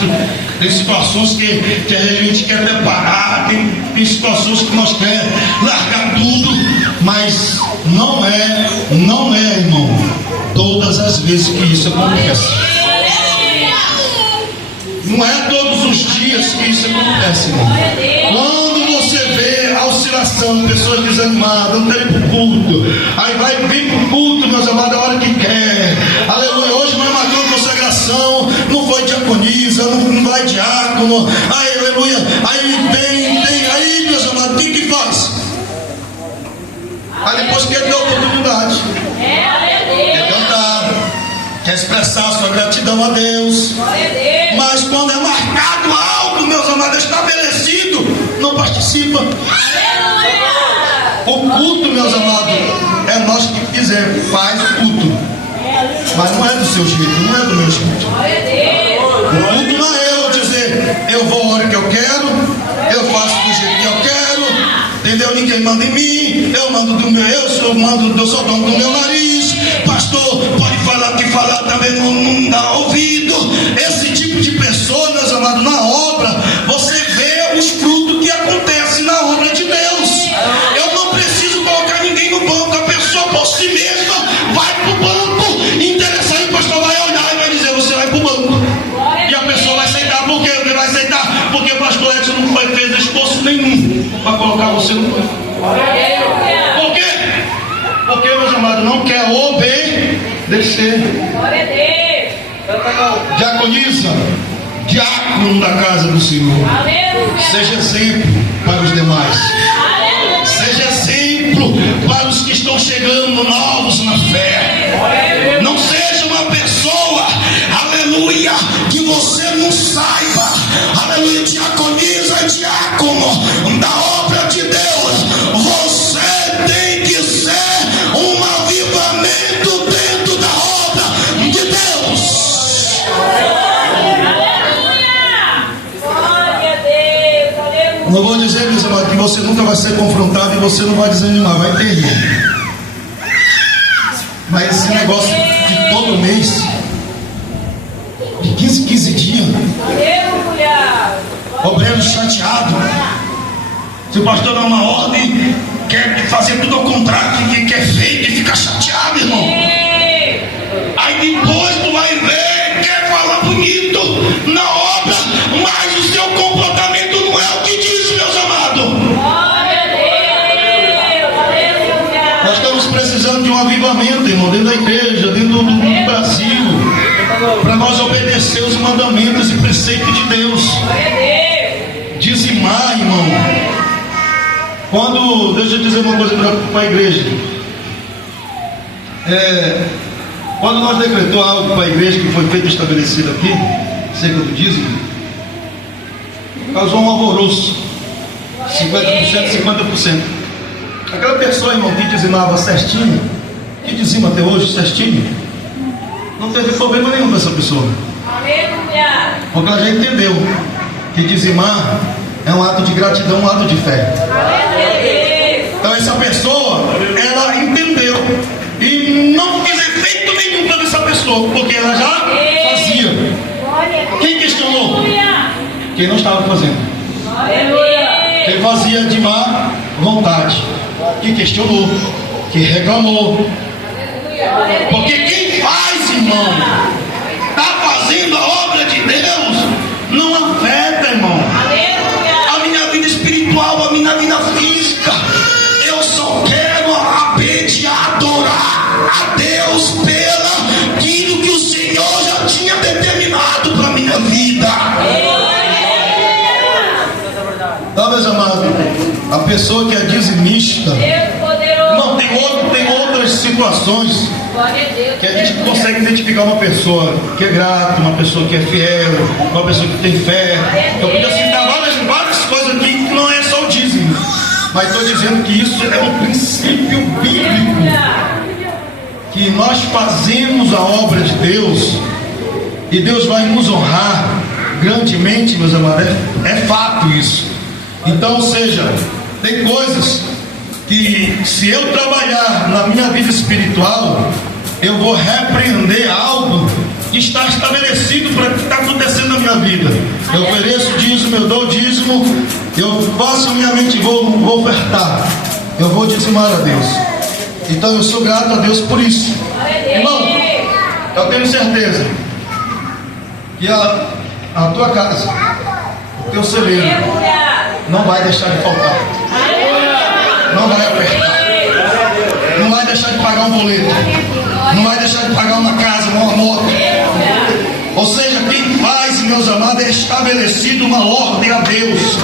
tem situações que a gente quer até parar, tem situações que nós queremos largar tudo, mas não é, irmão, todas as vezes que isso acontece. Não é todos os dias que isso acontece, irmão. Quando você vê a oscilação, pessoas desanimadas, não tem pro culto, aí vem pro culto, meus amados, a hora que quer, aleluia, hoje não é marcou consagração, não foi diaconisa, não vai diácono, aí, aleluia, aí, meus amados, o que faz? Aí depois quer ter oportunidade. quer cantar, quer expressar sua gratidão a Deus. Mas quando é marcado algo, meus amados, estabelecido, não participa. O culto, meus amados, é nós que fizemos, faz o culto. Mas não é do seu jeito, não é do meu jeito. O culto não é eu dizer, eu vou a hora que eu quero, eu faço do jeito que eu quero, entendeu? Ninguém manda em mim, eu mando do meu, eu sou dono do meu nariz. Pastor, pode falar que falar também não dá ouvido. Esse tipo de pessoa, meus amados, na obra, você vê os frutos que acontecem na obra de Deus. Eu não preciso colocar ninguém no banco, a pessoa por si mesma vai para o banco. Interessante, o pastor vai olhar e vai dizer, você vai para o banco. E a pessoa vai aceitar, por quê? Ele vai aceitar, porque o pastor Edson não fez esforço nenhum para colocar você no banco. Por quê? Porque, meus amados, não quer obedecer. Diaconisa, diácono da casa do Senhor, seja exemplo para os demais. Seja exemplo para os que estão chegando novos na fé. Não seja uma pessoa, aleluia, que você não saiba, aleluia, diaconisa e diácono da obra de Deus. Você tem que ser um avivamento dentro da obra de Deus. Não vou dizer, meus amados, que você nunca vai ser confrontado e você não vai desanimar, vai ter irmão. Mas esse negócio de todo mês, de 15 dias, obreiro chateado. Se o pastor dá uma ordem, quer fazer tudo ao contrário, que é feito e fica chateado, irmão. Aí depois tu vai ver, quer falar bonito na obra, mas o seu comportamento não é o que diz, meus amados. Nós estamos precisando de um avivamento, irmão, dentro da igreja, dentro do Brasil, para nós obedecer os mandamentos e preceitos de Deus. Dizimar, irmão. Deixa eu dizer uma coisa para a igreja. Quando nós decretou algo para a igreja que foi feito estabelecido aqui, cerca do dízimo, causou um alvoroço. 50%, 50%. Aquela pessoa, irmão, que dizimava certinho, que dizima até hoje certinho, não teve problema nenhum com essa pessoa. Porque ela já entendeu que dizimar é um ato de gratidão, um ato de fé. Então essa pessoa, ela entendeu e não fez efeito nenhum para essa pessoa, porque ela já fazia. Quem questionou? Quem não estava fazendo. Quem fazia de má vontade, que questionou, que reclamou. Porque quem faz, irmão, está fazendo a obra de Deus, não afeta, irmão, a minha vida espiritual, a minha vida física. Eu só quero adorar a Deus pela aquilo que o Senhor já tinha determinado para a minha vida. Tá, meus amados? A pessoa que é dizimista, não, tem outras situações que a gente consegue identificar uma pessoa que é grata, uma pessoa que é fiel, uma pessoa que tem fé. Eu podia citar várias coisas aqui que não é só o dízimo, mas estou dizendo que isso é um princípio bíblico, que nós fazemos a obra de Deus e Deus vai nos honrar grandemente, meus amados. É fato isso. Então, ou seja, tem coisas que, se eu trabalhar na minha vida espiritual, eu vou repreender algo que está estabelecido para o que está acontecendo na minha vida. Eu ofereço dízimo, eu dou dízimo, eu faço minha mente, vou ofertar, eu vou dizimar a Deus. Então eu sou grato a Deus por isso. Irmão, eu tenho certeza que a tua casa, o teu celeiro, não vai deixar de faltar, não vai apertar, não vai deixar de pagar um boleto, não vai deixar de pagar uma casa, uma moto. Ou seja, quem faz, meus amados, é estabelecido uma ordem a Deus.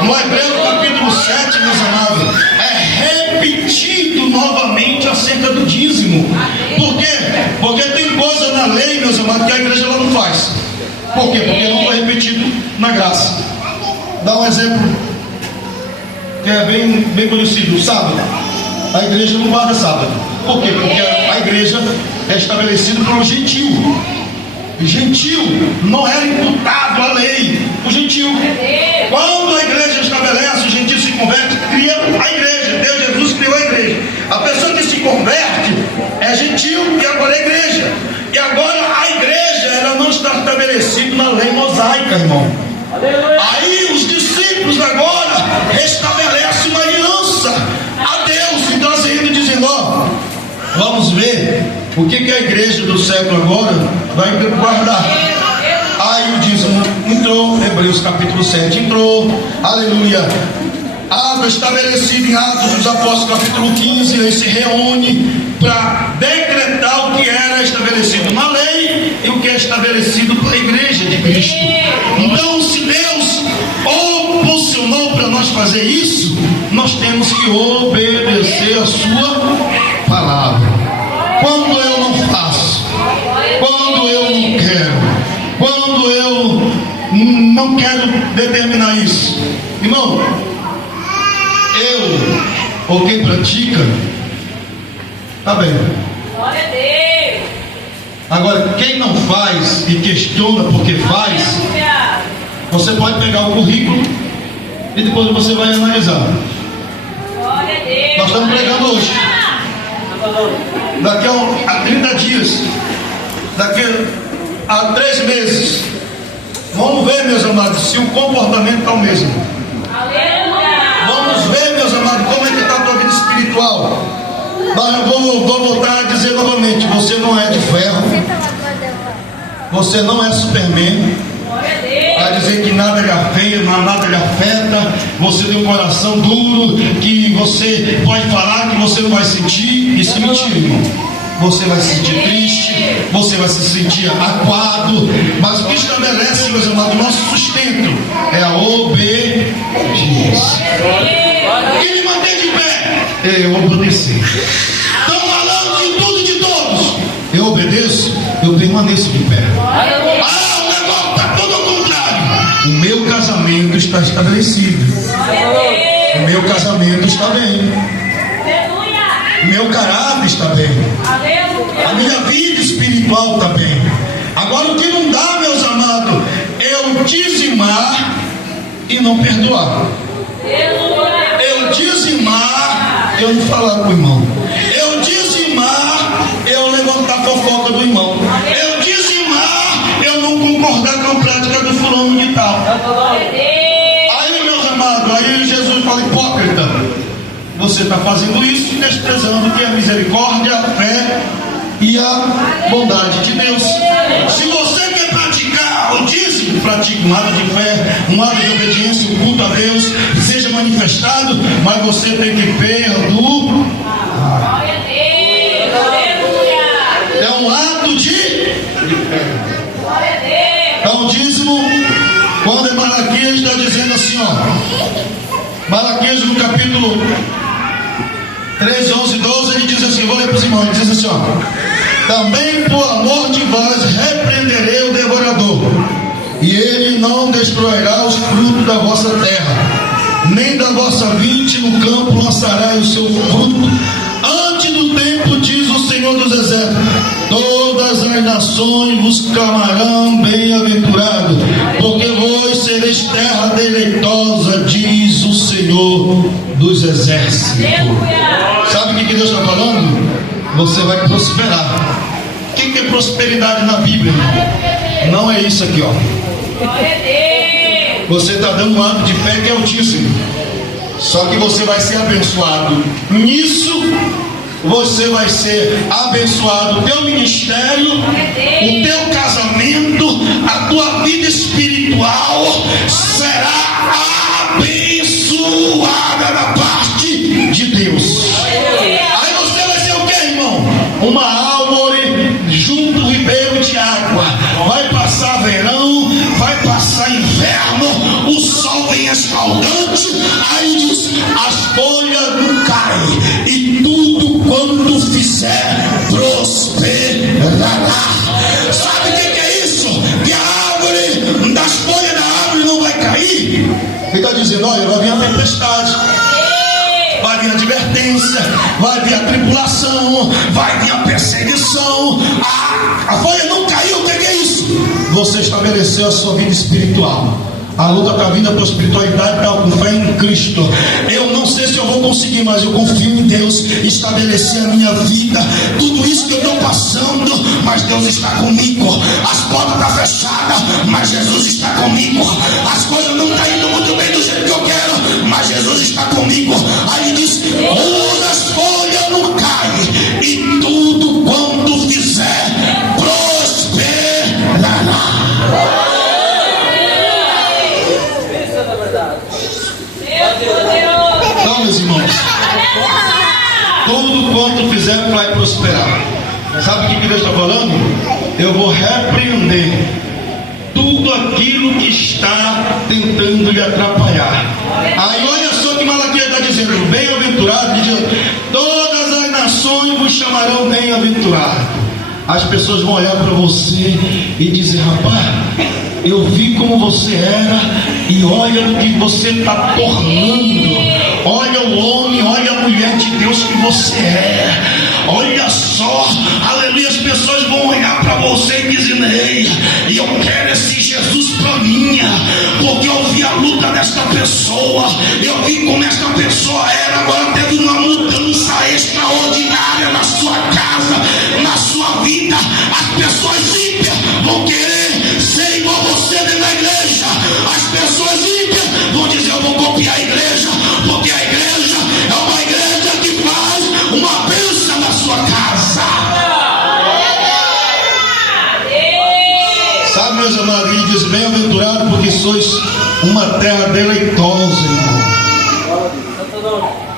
No Hebreus capítulo 7, meus amados, é repetido novamente acerca do dízimo. Por quê? Porque tem coisa na lei, meus amados, que a igreja ela não faz. Por quê? Porque não foi repetido na graça. Dá um exemplo que é bem conhecido: sábado. A igreja não guarda sábado. Por quê? Porque a igreja é estabelecida por um gentil. Gentil não era imputado à lei. O gentil, quando a igreja estabelece, o gentil se converte, cria a igreja. Deus, Jesus criou a igreja. A pessoa que se converte é gentil e agora é igreja. E agora a igreja, ela não está estabelecida na lei mosaica, irmão. Aí os discípulos agora restabelecem uma aliança a Deus. Então assim, ele dizendo: ó, vamos ver o que a igreja do século agora vai guardar. Aí o dízimo entrou, Hebreus capítulo 7 entrou, aleluia. Estabelecido em Atos dos Apóstolos capítulo 15, ele se reúne para decretar o que era estabelecido na lei e o que é estabelecido pela igreja de Cristo. Então, se Deus opulsionou para nós fazer isso, nós temos que obedecer a sua palavra. Quando eu não faço, quando eu não quero, quando eu não quero determinar isso, irmão, eu ou quem pratica, tá bem. Glória a Deus. Agora, quem não faz e questiona porque faz, você pode pegar o currículo e depois você vai analisar. Glória a Deus. Nós estamos pregando hoje. Daqui a 30 dias, daqui a 3 meses, vamos ver, meus amados, se o comportamento está o mesmo. Aleluia. Vamos ver, meus amados, como é que está a tua vida espiritual. Mas eu vou voltar a dizer novamente: você não é de ferro, você não é Superman. A dizer que nada lhe afeta, nada lhe afeta, você tem um coração duro, que você pode falar que você não vai sentir. Isso é mentira, irmão. Você vai se sentir triste, você vai se sentir acuado, mas o que estabelece, meus amados, o nosso sustento é a obediência. Quem me mantém de pé? Eu obedecer. Estão falando de tudo e de todos. Eu obedeço, eu permaneço de pé. O negócio está todo ao contrário. O meu casamento está estabelecido. O meu casamento está bem. O meu caráter está bem. A minha vida espiritual está bem. Agora, o que não dá, meus amados, é eu dizimar e não perdoar. Eu dizimar, eu não falar com o irmão. Eu dizimar, eu levantar a fofoca do irmão. Eu dizimar, eu não concordar com a prática do fulano de tal. Aí, meus amados, aí Jesus fala: hipócrita, você está fazendo isso desprezando que a misericórdia, a fé e a bondade de Deus. Se você quer praticar o dízimo, pratique um ato de fé, um ato de obediência, um culto a Deus, seja manifestado, mas você tem que perdoar. É um ato de fé. Então, o dízimo, quando Malaquias está dizendo assim, ó, Malaquias no capítulo 13, 11, 12, ele diz assim, vou ler para os irmãos, ele diz assim, ó: também por amor de vós repreenderei o devorador, e ele não destruirá os frutos da vossa terra, nem da vossa vinte no campo lançará o seu fruto antes do tempo, diz o Senhor dos Exércitos. Todas as nações vos clamarão bem-aventurado, porque vós sereis terra deleitosa, diz o Senhor dos Exércitos. Sabe o que Deus está falando? Você vai prosperar. O que é prosperidade na Bíblia? Não é isso aqui, ó. Você está dando um ato de fé que é o dízimo. Só que você vai ser abençoado nisso. Você vai ser abençoado, o teu ministério, o teu casamento, a tua vida espiritual será abençoada da parte de Deus. Aí você vai ser o que, irmão? Uma árvore junto ao ribeiro de água. Vai passar verão, vai passar inverno, o sol vem escaldante, aí diz, as folhas não caem, fizer prosperará. Sabe o que é isso? Que a árvore, das folhas da árvore não vai cair. Ele está dizendo: olha, vai vir a tempestade, vai vir a advertência, vai vir a tribulação, vai vir a perseguição. A folha não caiu. O que é isso? Você estabeleceu a sua vida espiritual. A luta está vindo para a espiritualidade, está com fé em Cristo. Eu não sei se eu vou conseguir, mas eu confio em Deus estabelecer a minha vida. Tudo isso que eu estou passando, mas Deus está comigo. As portas estão fechadas, mas Jesus está comigo. As coisas não estão indo muito bem do jeito que eu quero, mas Jesus está comigo. Aí diz: as folhas não caem, e tudo quanto fizer prosperará. Então, meus irmãos, tudo quanto fizer vai prosperar. Sabe o que Deus está falando? Eu vou repreender tudo aquilo que está tentando lhe atrapalhar. Aí olha só que Malaquias está dizendo: bem-aventurado, dizendo, todas as nações vos chamarão bem-aventurado. As pessoas vão olhar para você e dizer: rapaz, eu vi como você era, e olha o que você está tornando. Olha o homem, olha a mulher de Deus que você é. Olha só, aleluia. As pessoas vão olhar para você e dizer: ei, eu quero esse Jesus para mim, porque eu vi a luta desta pessoa, eu vi como esta pessoa era. Agora teve uma mudança extraordinária na sua casa, na sua vida. As pessoas ímpias vão querer ser igual você dentro da igreja. As pessoas ímpias vão dizer: eu vou copiar a igreja, porque a igreja é uma igreja que faz uma bênção na sua casa. Sabe, meus amados, ele diz: bem-aventurado, porque sois uma terra deleitosa, irmão.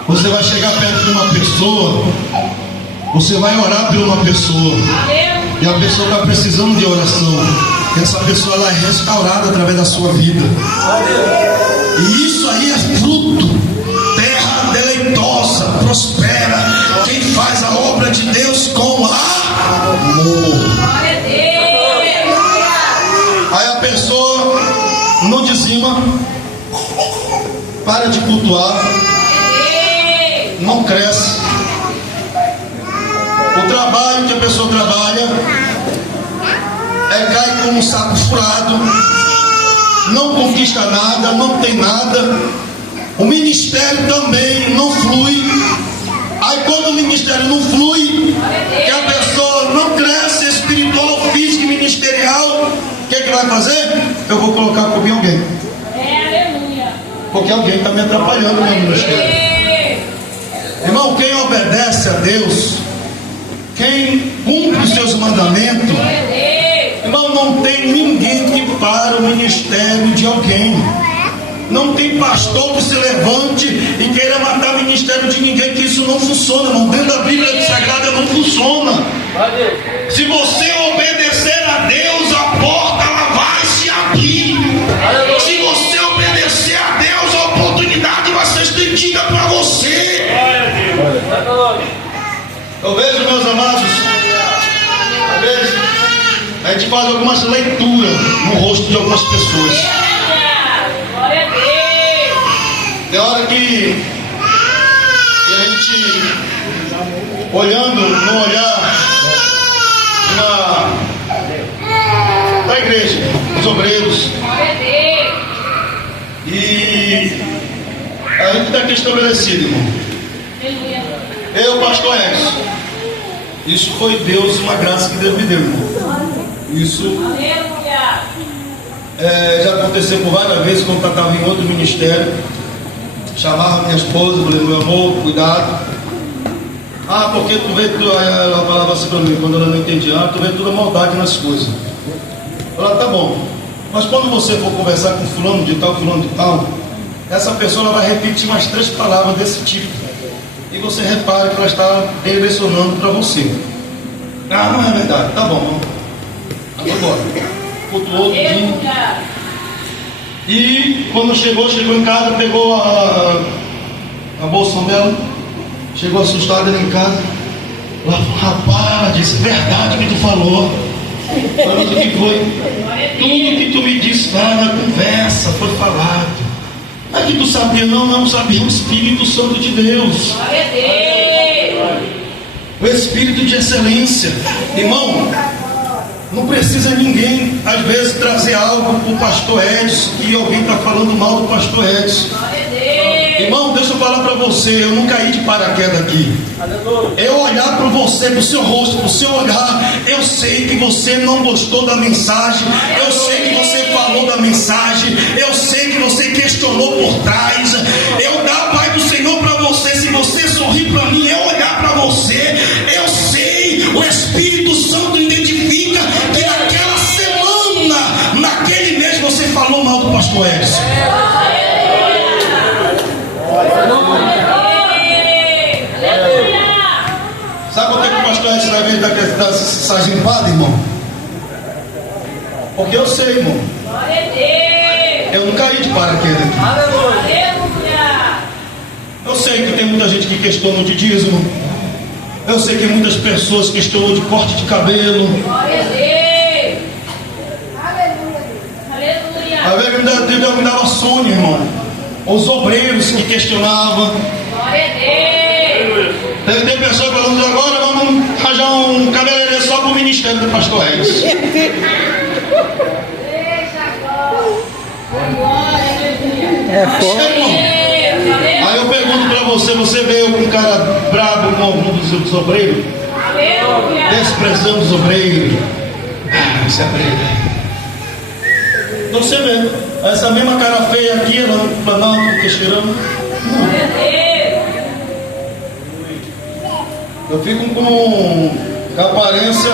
Você vai chegar perto de uma pessoa, você vai orar por uma pessoa, e a pessoa está precisando de oração. Essa pessoa, ela é restaurada através da sua vida. E isso aí é fruto. Terra deleitosa, prospera quem faz a obra de Deus com amor. Aí a pessoa não dizima, para de cultuar, não cresce. O trabalho que a pessoa trabalha cai como um saco furado, não conquista nada, não tem nada. O ministério também não flui. Aí quando o ministério não flui, que a pessoa não cresce espiritual, física e ministerial, o que vai fazer? Eu vou colocar a culpa em alguém, porque alguém está me atrapalhando no meu ministério. Irmão, quem obedece a Deus, quem cumpre os seus mandamentos, irmão, não tem ninguém que para o ministério de alguém. Não tem pastor que se levante e queira matar o ministério de ninguém, que isso não funciona, irmão. Dentro da Bíblia Sagrada não funciona. Se você obedecer a Deus, a porta ela vai se abrir. Se você obedecer a Deus, a oportunidade vai ser estendida para você. Eu vejo, meus amados, às vezes a gente faz algumas leituras no rosto de algumas pessoas. Tem hora que a gente, olhando no olhar da igreja, os obreiros, e a gente está aqui estabelecido, irmão. Eu, pastor Edson, isso foi Deus, uma graça que Deus me deu, irmão. Isso já aconteceu por várias vezes, quando eu estava em outro ministério. Chamava minha esposa, falei: meu amor, cuidado. Porque tu vê tudo. Ela falava assim para mim, quando ela não entendia: tu vê toda a maldade nas coisas. Eu falava: tá bom, mas quando você for conversar com fulano de tal, essa pessoa ela vai repetir umas 3 palavras desse tipo, e você repara que ela está direcionando para você. Não é verdade, tá bom, agora cultuou tudinho. E quando chegou em casa, pegou a bolsa dela, chegou assustada em casa, lavou disse, verdade que tu falou. Mas o que foi? Tudo que tu me disse lá na conversa foi falado. Não é que tu sabia, não sabia, o Espírito Santo de Deus. O Espírito de excelência. Irmão, não precisa ninguém, às vezes, trazer algo para o pastor Edson e alguém está falando mal do pastor Edson. Irmão, deixa eu falar para você, eu não caí de paraquedas aqui. Eu olhar para você, para o seu rosto, para o seu olhar, eu sei que você não gostou da mensagem, eu sei que você falou da mensagem, eu sei que você questionou por trás. Eu dar a paz do Senhor para você, se você sorrir para mim, eu olhar para você, eu sei, o Espírito Santo identifica que naquela semana, naquele mês, você falou mal do pastor Edson. Sabe por que o pastor Edson vai ver da mensagem limpada, irmão? Porque eu sei, irmão. Eu não caí de paraquedas aqui. Eu sei que tem muita gente que questiona de dízimo. Eu sei que muitas pessoas questionam de corte de cabelo. A Deus me dava sono, irmão. Os obreiros que questionavam. Tem pessoas falando agora, vamos arranjar um cabeleireiro só para o ministério do pastor Edson. É foda. Aí eu pergunto para você, você veio com um cara brabo com algum dos obreiros? Desprezando os obreiros. Isso é briga. Você vê, essa mesma cara feia aqui, ela no Planalto, questionando. Eu fico com a aparência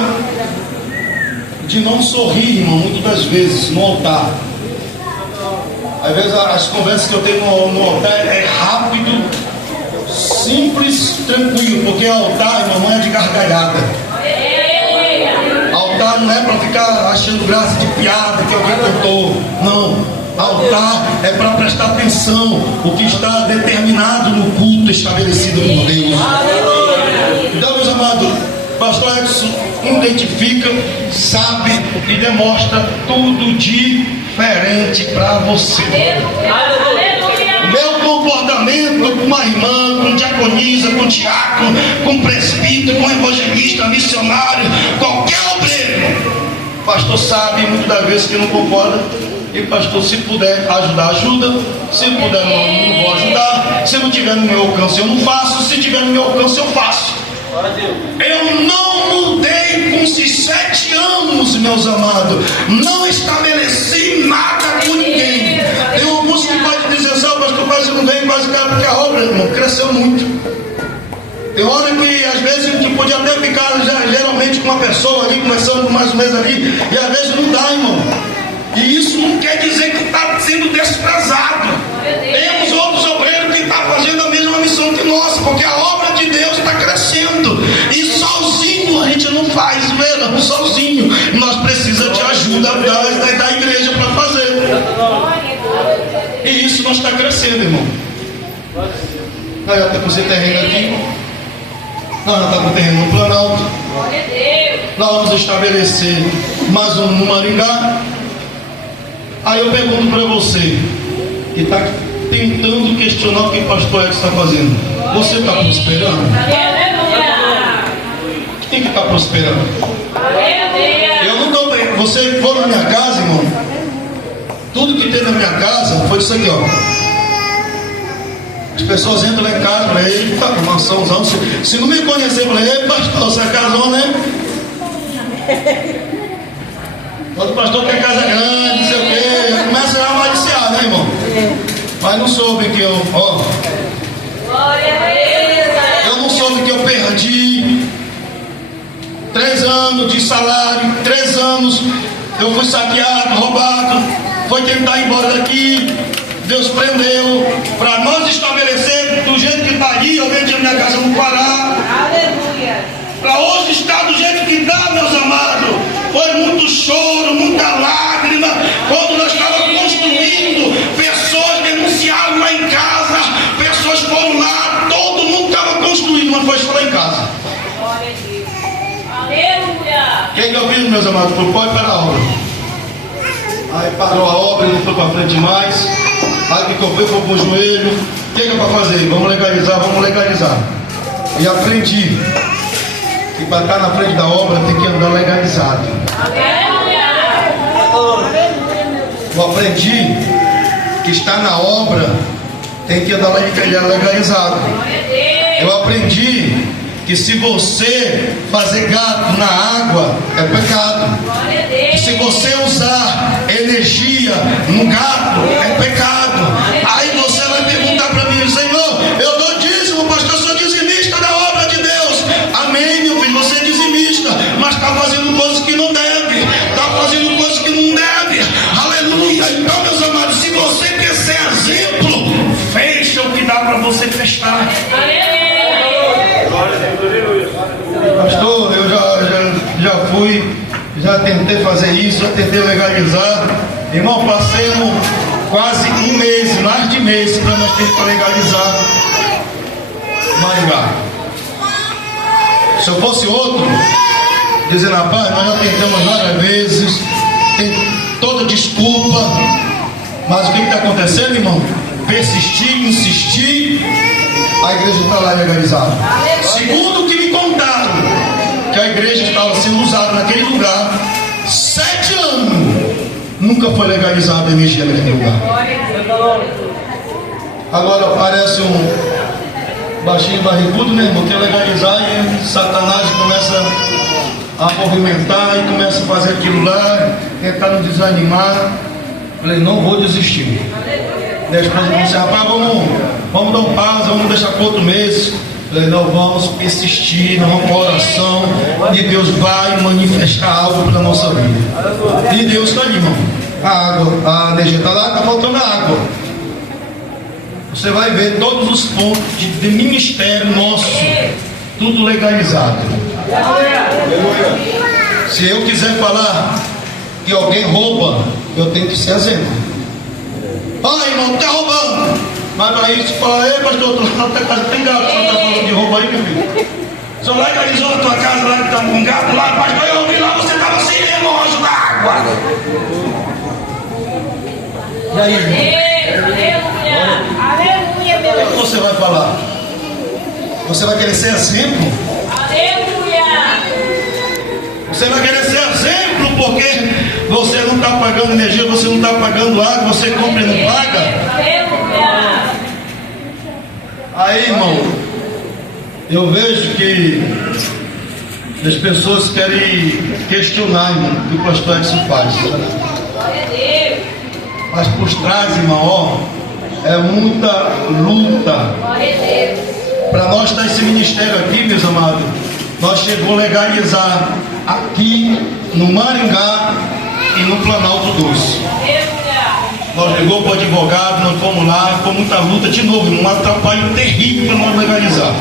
de não sorrir, irmão, muitas das vezes, no altar. Às vezes as conversas que eu tenho no altar é rápido, simples, tranquilo, porque altar, irmão, não é de gargalhada. Altar não é para ficar achando graça de piada que alguém cantou. Não. Altar é para prestar atenção o que está determinado no culto estabelecido por Deus. Então, meus amados, pastor Edson identifica, sabe e demonstra tudo diferente para você. Meu comportamento com uma irmã, com diaconisa, com diácono, com presbítero, com evangelista, missionário, qualquer obreiro, pastor sabe muitas das vezes que não concorda. E pastor, se puder ajudar, ajuda. Se puder, não vou ajudar. Se não tiver no meu alcance, eu não faço. Se tiver no meu alcance, eu faço. Eu não mudei com esses 7 anos, meus amados. Não estabeleci nada com ninguém. Tem alguns que podem dizer assim, pastor, quase não vem, quase cai, porque a obra, irmão, cresceu muito. Tem hora que às vezes a gente podia até ficar geralmente com uma pessoa ali, conversando mais ou menos ali, e às vezes não dá, irmão. E isso não quer dizer que está sendo desprezado. Temos outros obreiros que estão fazendo a mesma missão que nós, porque a obra de Deus está crescendo. E sozinho a gente não faz, mesmo, sozinho. Nós precisamos de ajuda da igreja para fazer. E isso nós está crescendo, irmão. Aí até com esse terreno aqui. Nós já estamos com terreno no Planalto. Nós vamos estabelecer mais um no Maringá. Aí eu pergunto para você, que está tentando questionar o que o pastor Edson está fazendo. Você está prosperando? Quem que está prosperando? Eu não estou bem. Você for na minha casa, irmão, tudo que tem na minha casa foi isso aqui, ó. As pessoas entram lá em casa, falei, eita, mansãozão. Se não me conhecer, falei, ei, pastor, você é casão, né? Todo pastor tem casa grande, não sei o quê. Começa a amaliciar, né, irmão? Mas não soube que eu, ó. Eu não soube que eu perdi 3 anos de salário, 3 anos eu fui saqueado, roubado, foi tentar ir embora daqui. Deus prendeu para nós estabelecer do jeito que está ali. Eu vendi a minha casa no Pará. Aleluia. Para hoje estar do jeito que está, meus amados. Foi muito choro, muita lágrima. Quando nós estávamos construindo, pessoas denunciaram lá em casa. Pessoas foram lá, todo mundo estava construindo, mas foi só lá em casa. Glória a Deus. que eu fiz, meus amados? Falei, pode parar a obra. Aí parou a obra, não foi para frente mais. Aí o que eu fiz? Foi com o joelho. O que é para fazer? Vamos legalizar, vamos legalizar. E aprendi que para estar na frente da obra tem que andar legalizado. Eu aprendi que estar na obra tem que andar legalizado. Eu aprendi que se você fazer gato na água é pecado. Que se você usar energia no gato é pecado. Aí você vai perguntar para mim, Senhor, eu dou dízimo, pastor, eu sou dizimista da obra de Deus. Amém, meu filho, você é dizimista, mas está fazendo coisas que não deve. Está fazendo coisas que não deve. Aleluia. Então, meus amados, se você quer ser exemplo, fecha o que dá para você prestar. Pastor, eu já fui, já tentei fazer isso, já tentei legalizar. Irmão, passemos quase um mês, mais de mês, para nós termos para legalizar Maringá. Se eu fosse outro, dizendo, rapaz, nós já tentamos várias vezes, tem toda desculpa, mas o que está acontecendo, irmão? Persistir, insistir, a igreja está lá legalizada. Segundo o que me contaram, que a igreja estava sendo usada naquele lugar 7 anos, nunca foi legalizada a energia naquele lugar. Agora aparece um baixinho barrigudo, né, irmão, quer legalizar e Satanás começa a movimentar e começa a fazer aquilo lá, tentar nos desanimar. Falei, não vou desistir. Depois eu disse, rapaz, vamos dar um pausa, vamos deixar por outro mês. Falei, não, vamos persistir, nós vamos para oração, e Deus vai manifestar algo para a nossa vida. E Deus está ali, irmão. A água, a energia está lá, está faltando água. Você vai ver todos os pontos de ministério nosso, tudo legalizado. Se eu quiser falar que alguém rouba, eu tenho que ser exemplo. Fala, irmão, está roubando. Mas para isso, fala, ei, pastor, tem gato, você está falando de roubo aí, meu filho? O senhor legalizou a tua casa lá que está com um gato lá, pastor, eu ouvi lá, você estava sem relógio d'água. E aí, irmão? Aleluia, meu O que você vai falar? Você vai querer ser exemplo? Aleluia. Você vai querer ser exemplo porque você não está pagando energia, você não está pagando água, você compra e não paga? Aleluia. Aí, irmão, eu vejo que as pessoas querem questionar, irmão, o que o pastor Edson faz. Mas por trás, irmão, ó, é muita luta. Para nós dar esse ministério aqui, meus amados, nós chegamos a legalizar aqui no Maringá e no Planalto Doce. Nós ligou para o advogado, nós fomos lá, foi muita luta de novo, um atrapalho terrível para nós legalizar.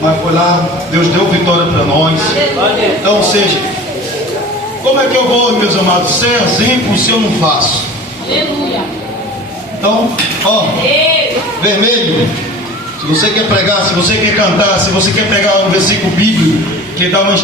Mas foi lá, Deus deu vitória para nós. Então, ou seja, como é que eu vou, meus amados, ser exemplo se eu não faço? Aleluia. Então, ó, vermelho. Se você quer pregar, se você quer cantar, se você quer pegar um versículo bíblico que dá uma